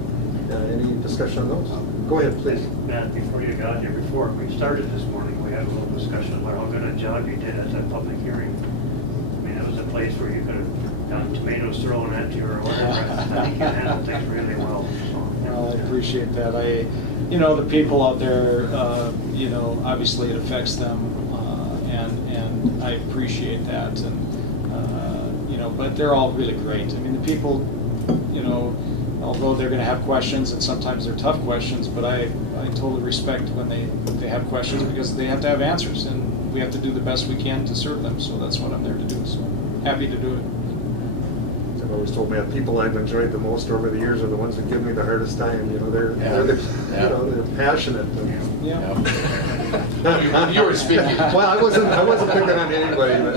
Any discussion on those? Go ahead, please. Matt, before you got here, before we started this morning, we had a little discussion about how good a job you did at that public hearing. I mean, it was a place where you could have gotten tomatoes thrown at you or whatever. I think you handled things really well. Well, I appreciate that. The people out there, obviously it affects them, and I appreciate that. And but they're all really great. I mean, the people, although they're gonna have questions, and sometimes they're tough questions, but I totally respect when they have questions, because they have to have answers, and we have to do the best we can to serve them, so that's what I'm there to do, so happy to do it. I've always told me that people I've enjoyed the most over the years are the ones that give me the hardest time. You know, they're they're passionate. And, Yeah. You were speaking. Well, I wasn't picking on anybody. But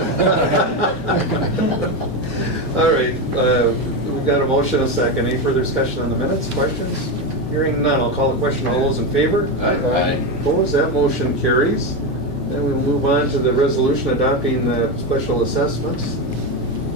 all right, we've got a motion, a second. Any further discussion on the minutes? Questions? Hearing none, I'll call the question. All those in favor? Aye. Opposed? That motion carries. Then we'll move on to the resolution adopting the special assessments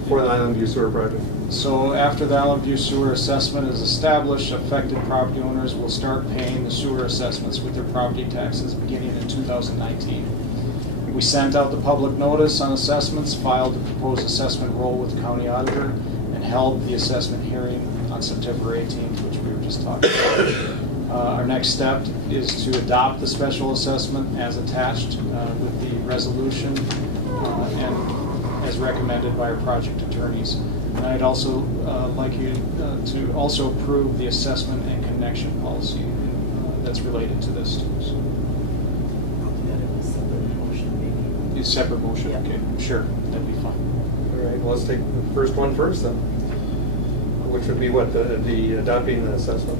for the Island View Sewer Project. So after the Island View sewer assessment is established, affected property owners will start paying the sewer assessments with their property taxes beginning in 2019. We sent out the public notice on assessments, filed the proposed assessment roll with the county auditor, and held the assessment hearing on September 18th, which we were just talking about. Our next step is to adopt the special assessment as attached with the resolution and as recommended by our project attorneys. And I'd also like you to also approve the assessment and connection policy that's related to this too. So. A separate motion, okay, sure, that'd be fine. All right, well, let's take the first one first then, which would be what, the adopting the assessment?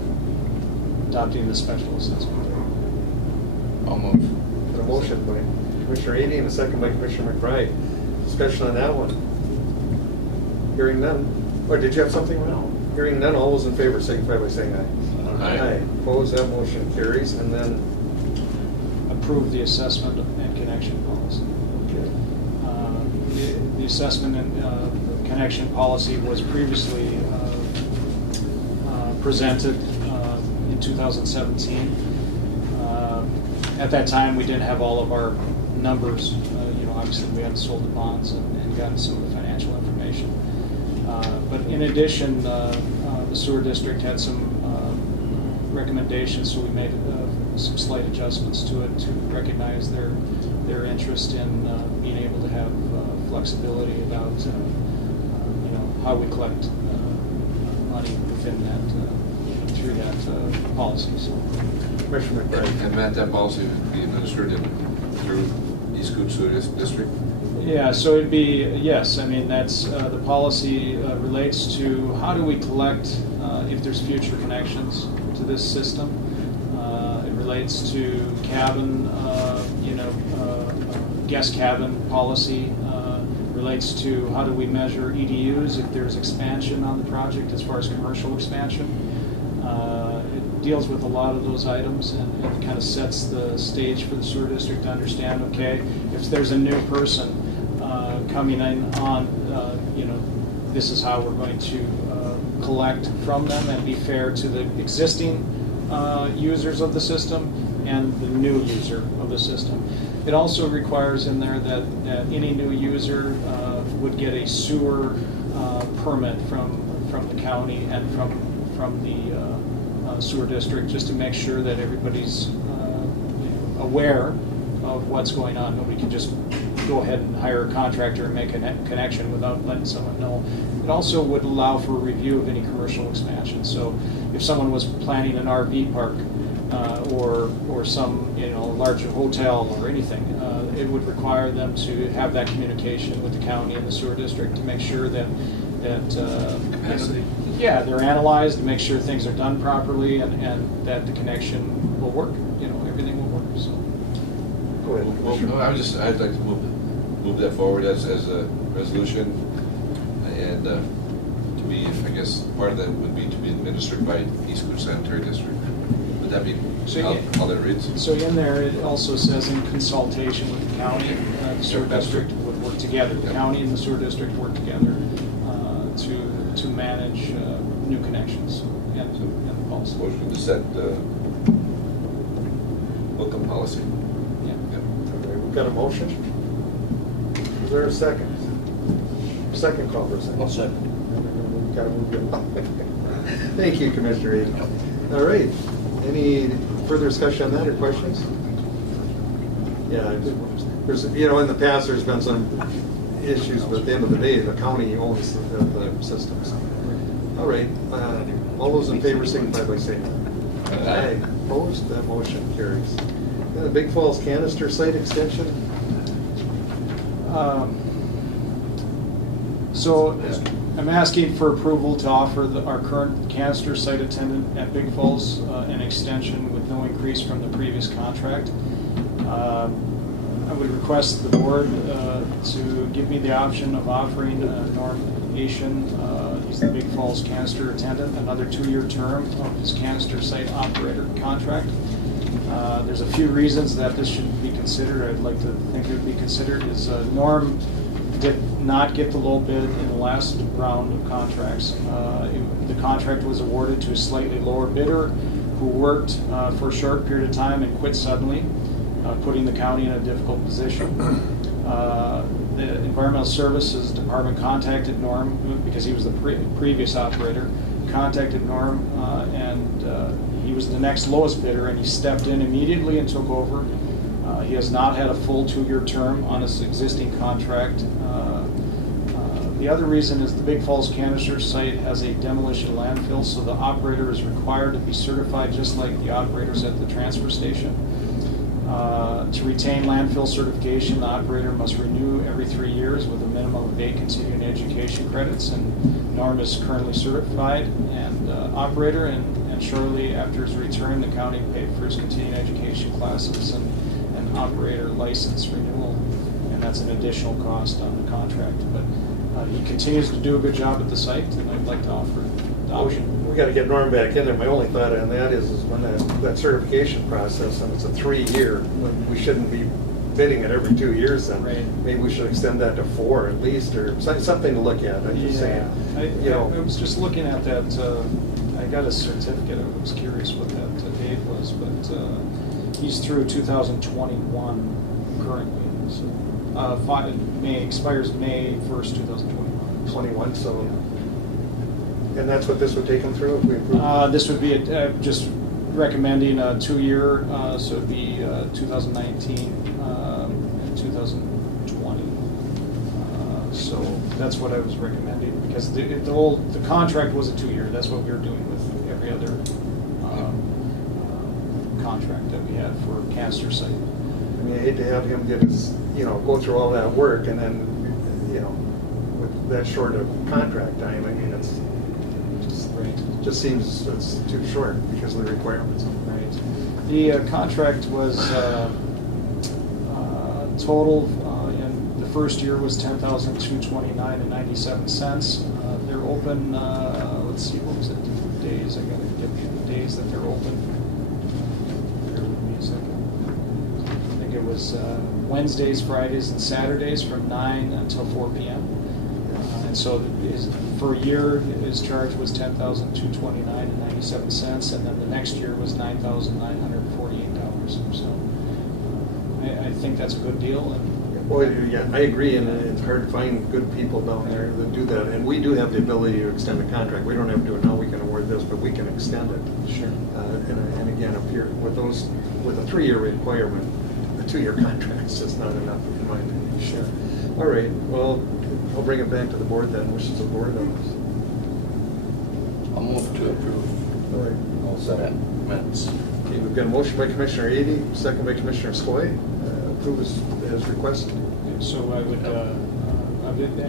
Adopting the special assessment. I'll move. A motion by Commissioner Amy and a second by Commissioner McBride. Discussion on that one. Hearing none. Or did you have something? No. Hearing none, all those in favor signify by saying aye. Aye. Opposed, that motion carries. And then, Approve the assessment and connection policy. The assessment and connection policy was previously presented in 2017. At that time, we didn't have all of our numbers. Obviously, we hadn't sold the bonds and gotten some of the financial information. But in addition, the sewer district had some recommendations, so we made some slight adjustments to it to recognize their interest in being able to have flexibility about how we collect money within that through that policy. So. Commissioner McBride. And Matt, that policy would be administered through East Koochiching Sewer District? Yeah, so it'd be, yes, I mean, that's, the policy relates to how do we collect if there's future connections to this system. It relates to cabin, guest cabin policy. Relates to how do we measure EDUs if there's expansion on the project as far as commercial expansion. It deals with a lot of those items and kind of sets the stage for the sewer district to understand, okay, if there's a new person coming in on, this is how we're going to collect from them and be fair to the existing users of the system and the new user of the system. It also requires in there that any new user would get a sewer permit from the county and from the sewer district, just to make sure that everybody's aware of what's going on. Nobody can just go ahead and hire a contractor and make a connection without letting someone know. It also would allow for a review of any commercial expansion. So if someone was planning an RV park or some larger hotel or anything, it would require them to have that communication with the county and the sewer district to make sure that Capacity. they're analyzed to make sure things are done properly and that the connection will work. Everything will work. So. Go ahead. Well, I'd like to move that forward as a resolution, and to be, I guess, part of that would be to be administered by East Koochiching Sanitary District. Would that be how that reads? So in there, it also says in consultation with the county, the sewer district would work together. The county and the sewer district work together to manage new connections and the policy. Motion to set welcome policy. Yeah. Okay, we've got a motion. Is there a second? Second call for a second. I'll second. We've got to move it along. Thank you, Commissioner Reed. All right. Any further discussion on that or questions? Yeah, there's, in the past, there's been some issues, but at the end of the day, the county owns the systems. All right. All those in favor signify by saying aye. Aye. Opposed, that motion carries. The Big Falls Canister Site Extension, So I'm asking for approval to offer our current canister site attendant at Big Falls an extension with no increase from the previous contract. I would request the board to give me the option of offering Norm Asian, he's the Big Falls canister attendant, another 2-year term of his canister site operator contract. There's a few reasons that this should be considered. I'd like to think it would be considered is Norm did not get the low bid in the last round of contracts. The contract was awarded to a slightly lower bidder who worked for a short period of time and quit suddenly, putting the county in a difficult position. The Environmental Services Department contacted Norm because he was the previous operator, contacted Norm and he was the next lowest bidder, and he stepped in immediately and took over. He has not had a full 2-year term on his existing contract. The other reason is the Big Falls canister site has a demolition landfill, so the operator is required to be certified just like the operators at the transfer station. To retain landfill certification, the operator must renew every 3 years with a minimum of 8 continuing education credits, and Norm is currently certified and operator, and shortly after his return, the county paid for his continuing education classes and operator license renewal, and that's an additional cost on the contract. But he continues to do a good job at the site, and I'd like to offer the option. we got to get Norm back in there. My only thought on that is when that certification process, and it's a 3-year, we shouldn't be bidding it every 2 years then. Right. Maybe we should extend that to 4 at least, or something to look at. I'm just saying. I was just looking at that, I got a certificate, I was curious what that date was, but he's through 2021 currently, so, expires May 1st, 2021. 21, so, and that's what this would take them through if we approve? This would be just recommending a 2-year, so it'd be 2019 and 2020. So that's what I was recommending, because the contract was a 2-year. That's what we were doing with every other contract that we had for canister site. I mean, I hate to have him get his, go through all that work and then, with that short of contract time, I mean, just seems it's too short because of the requirements. Right. The contract was total in the first year was $10,229.97. They're open. Let's see, what was it? Days. I gotta give you the days that they're open. Bear with me a second. I think it was Wednesdays, Fridays, and Saturdays from 9 until 4 p.m. And so for a year, his charge was $10,229.97, and then the next year was $9,948. So I think that's a good deal. And Well, yeah, I agree, and it's hard to find good people down there that do that. And we do have the ability to extend the contract. We don't have to do it now. We can award this, but we can extend it. Sure. And again, up here with a 3-year requirement, a 2-year contract's just not enough in my opinion. Sure. All right. Well, I'll bring it back to the board then. Wishes of the board on this. I'll move to approve. All right. All set. Minutes. Okay, we've got a motion by Commissioner Ady, second by Commissioner Skoye. Approve as requested. So I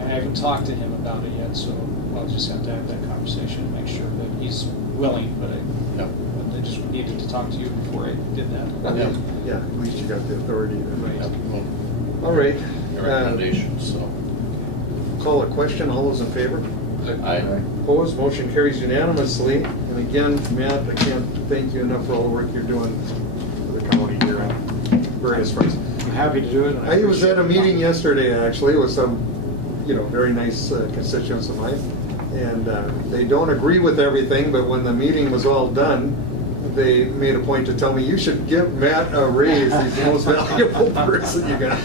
haven't talked to him about it yet, so I'll just have to have that conversation and make sure that he's willing, but I just needed to talk to you before I did that. Yeah, at least you got the authority to. Right. All right. Recommendations, so. Call a question. All those in favor? Aye. Opposed? Motion carries unanimously. And again, Matt, I can't thank you enough for all the work you're doing for the county here on various fronts. I'm happy to do it. and I was at a appreciate meeting yesterday, actually, with some, very nice constituents of mine. And they don't agree with everything, but when the meeting was all done, they made a point to tell me, you should give Matt a raise. He's the most valuable person you got.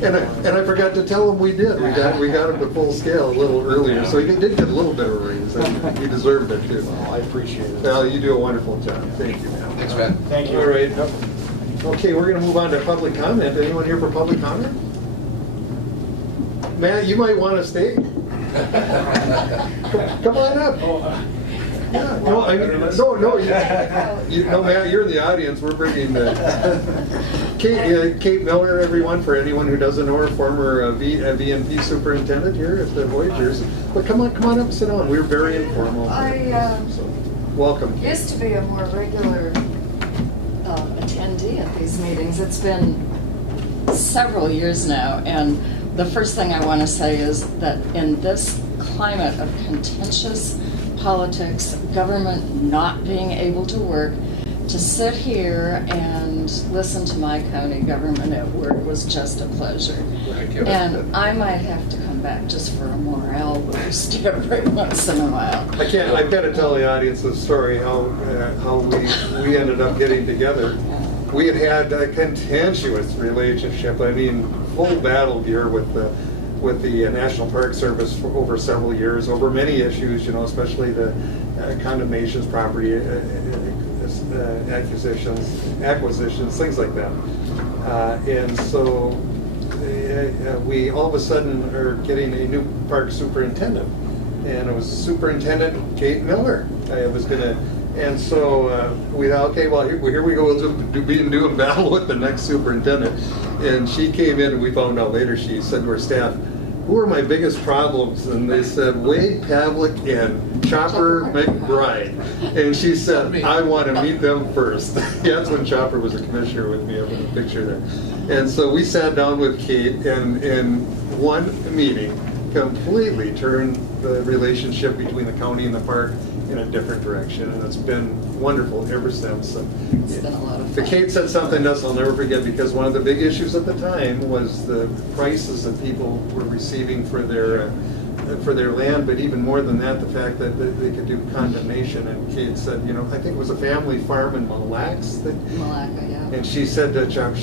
And I forgot to tell him we did. We got him to full scale a little earlier, so he did get a little bit of a raise. And he deserved it too. Well, I appreciate it. Well, you do a wonderful job. Thank you, Matt. Thanks, Matt. Thank you. All right. Okay, we're going to move on to public comment. Anyone here for public comment? Matt, you might want to stay. Come on up. Yeah, no, Matt, you're in the audience. We're bringing Kate Miller, everyone, for anyone who doesn't know her, former VNP superintendent here at the Voyagers. But come on up and sit down. We're very informal. So, welcome. Used to be a more regular attendee at these meetings. It's been several years now, and the first thing I want to say is that in this climate of contentious politics, government not being able to work, to sit here and listen to my county government at work was just a pleasure. Thank you. And I might have to come back just for a morale boost every once in a while. I've got to tell the audience the story how we ended up getting together. We had a contentious relationship. I mean, full battle gear with the National Park Service for over several years, over many issues, especially the condemnations, property acquisitions, things like that. And so we all of a sudden are getting a new park superintendent, and it was Superintendent Kate Miller. And so we thought, okay, well, here we go, we'll be doing battle with the next superintendent. And she came in, and we found out later, she said to her staff, who are my biggest problems? And they said, Wade Pavlik and Chopper McBride. And she said, I want to meet them first. That's when Chopper was a commissioner with me. I have a picture there. And so we sat down with Kate, and in one meeting, completely turned the relationship between the county and the park in a different direction, and it's been wonderful ever since. It's been a lot of fun. Kate said something else I'll never forget, because one of the big issues at the time was the prices that people were receiving for their land, but even more than that, the fact that they could do condemnation. And Kate said, I think it was a family farm in Mille Lacs. Malacca, yeah. And she said to Chuck,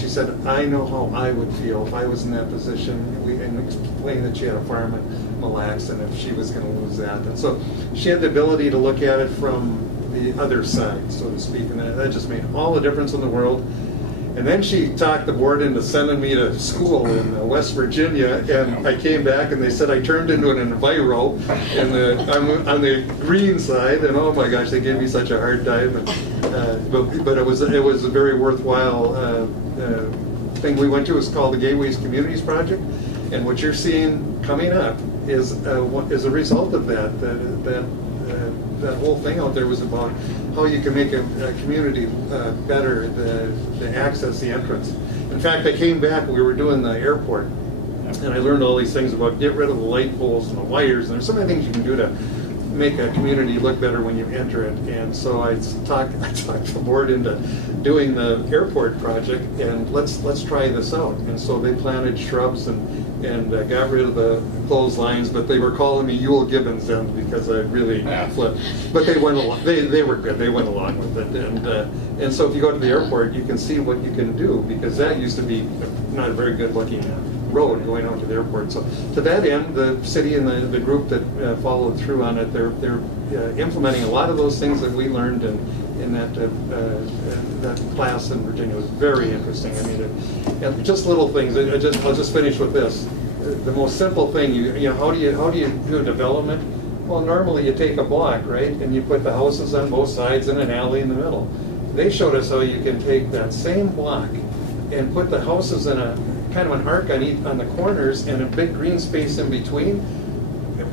I know how I would feel if I was in that position. And explained that she had a farm in Mille Lacs, and if she was going to lose that. And so she had the ability to look at it from the other side, so to speak, and that just made all the difference in the world. And then she talked the board into sending me to school in West Virginia, and I came back and they said I turned into an enviro, and I'm on the green side, and oh my gosh, they gave me such a hard time. But it was a very worthwhile thing we went to. It was called the Gateways Communities Project, and what you're seeing coming up is a result of that. That whole thing out there was about how you can make a community better, the access, the entrance. In fact, I came back, we were doing the airport, and I learned all these things about get rid of the light poles and the wires, and there's so many things you can do to make a community look better when you enter it. And so I talked the board into doing the airport project, and let's try this out. And so they planted shrubs and got rid of the clotheslines, but they were calling me Ewell Gibbons then because I really flipped. But they went along. They were good. They went along with it. And so if you go to the airport, you can see what you can do, because that used to be not a very good looking road going out to the airport. So to that end, the city and the group that followed through on it, they're implementing a lot of those things that we learned in that class in Virginia. It was very interesting. I mean, and just little things. I'll just finish with this. The most simple thing, how do you do a development? Well, normally you take a block, right, and you put the houses on both sides and an alley in the middle. They showed us how you can take that same block and put the houses in a kind of an arc on the corners and a big green space in between.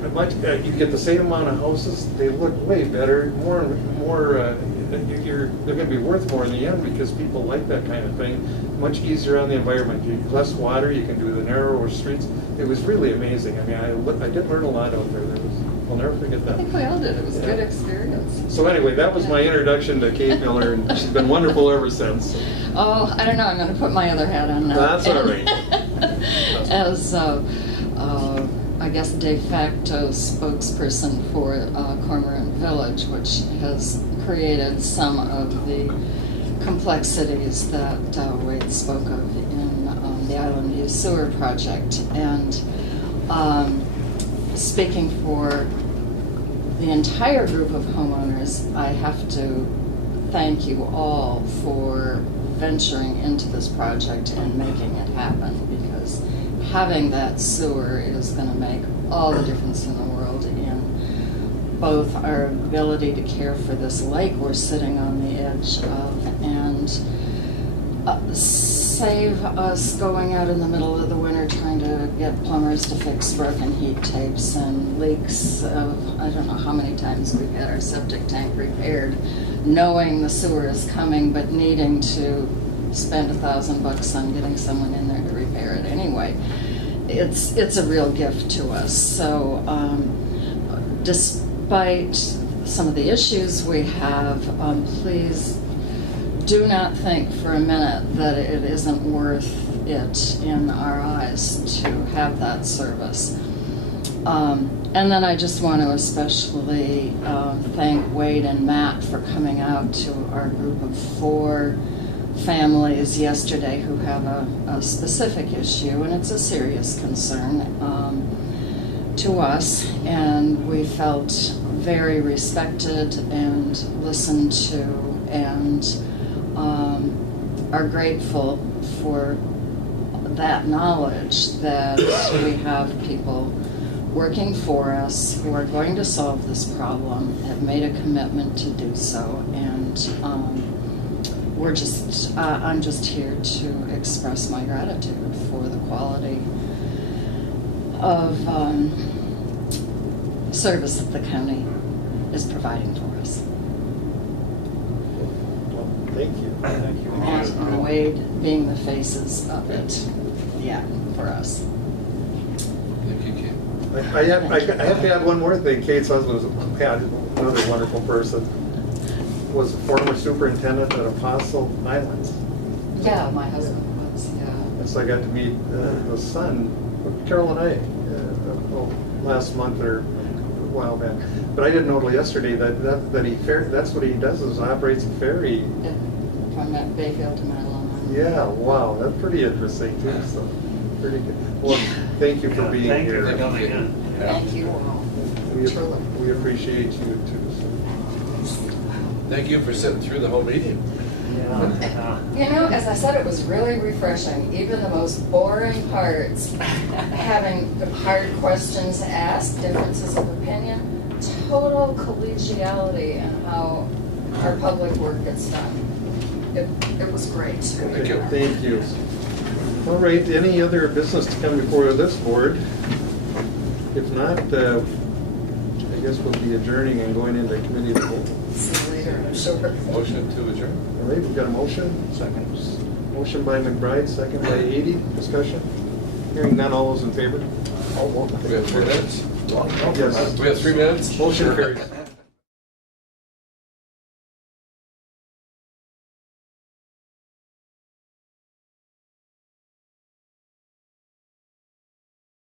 You get the same amount of houses. They look way better, more. They're going to be worth more in the end, because people like that kind of thing. Much easier on the environment. Less water. You can do the narrower streets. It was really amazing. I mean, I did learn a lot out there. I'll never forget that. I think we all did. It was a good experience. So anyway, that was my introduction to Kate Miller, and she's been wonderful ever since. Oh, I don't know. I'm going to put my other hat on now. That's all right. As I guess de facto spokesperson for Cormorant Village, which has created some of the complexities that Wade spoke of in the Island View Sewer Project. And speaking for the entire group of homeowners, I have to thank you all for venturing into this project and making it happen, because having that sewer is going to make all the difference in the world in both our ability to care for this lake we're sitting on the edge of, and save us going out in the middle of the winter trying to get plumbers to fix broken heat tapes and leaks of, I don't know how many times we've had our septic tank repaired, knowing the sewer is coming but needing to spend $1,000 on getting someone in there to repair it anyway. It's a real gift to us. So despite some of the issues we have, please do not think for a minute that it isn't worth it in our eyes to have that service. And then I just want to especially thank Wade and Matt for coming out to our group of 4 families yesterday who have a specific issue, and it's a serious concern to us, and we felt very respected and listened to, and are grateful for that knowledge that we have people working for us who are going to solve this problem, have made a commitment to do so, and I'm just here to express my gratitude for the quality of service that the county is providing for us. Well, thank you. Thank you. And Wade being the faces of it, yeah, for us. Thank you, Kate. I have to add one more thing. Kate's husband was another wonderful person. Was a former superintendent at Apostle Islands. Yeah, my husband was, yeah. And so I got to meet the son, Carol and I, last month or a while back. But I didn't know till yesterday that he that's what he does is operates a ferry. Yeah, from that Bayfield to Madeline. Yeah, wow, that's pretty interesting too. So pretty good. Well, thank you for being Thank you here. for coming in. Thank you all. We appreciate you too. Thank you for sitting through the whole meeting. Yeah. You know, as I said, it was really refreshing. Even the most boring parts, having hard questions asked, differences of opinion, total collegiality in how our public work gets done. It was great. Thank you. Thank you. All right, any other business to come before this board? If not, I guess we'll be adjourning and going into committee of the whole. See you later, I'm sure. Motion to adjourn. All right, we've got a motion. Second. Motion by McBride, second by 80. Discussion? Hearing none, all those in favor? We have 3 minutes. Yes. We have 3 minutes. Motion carries.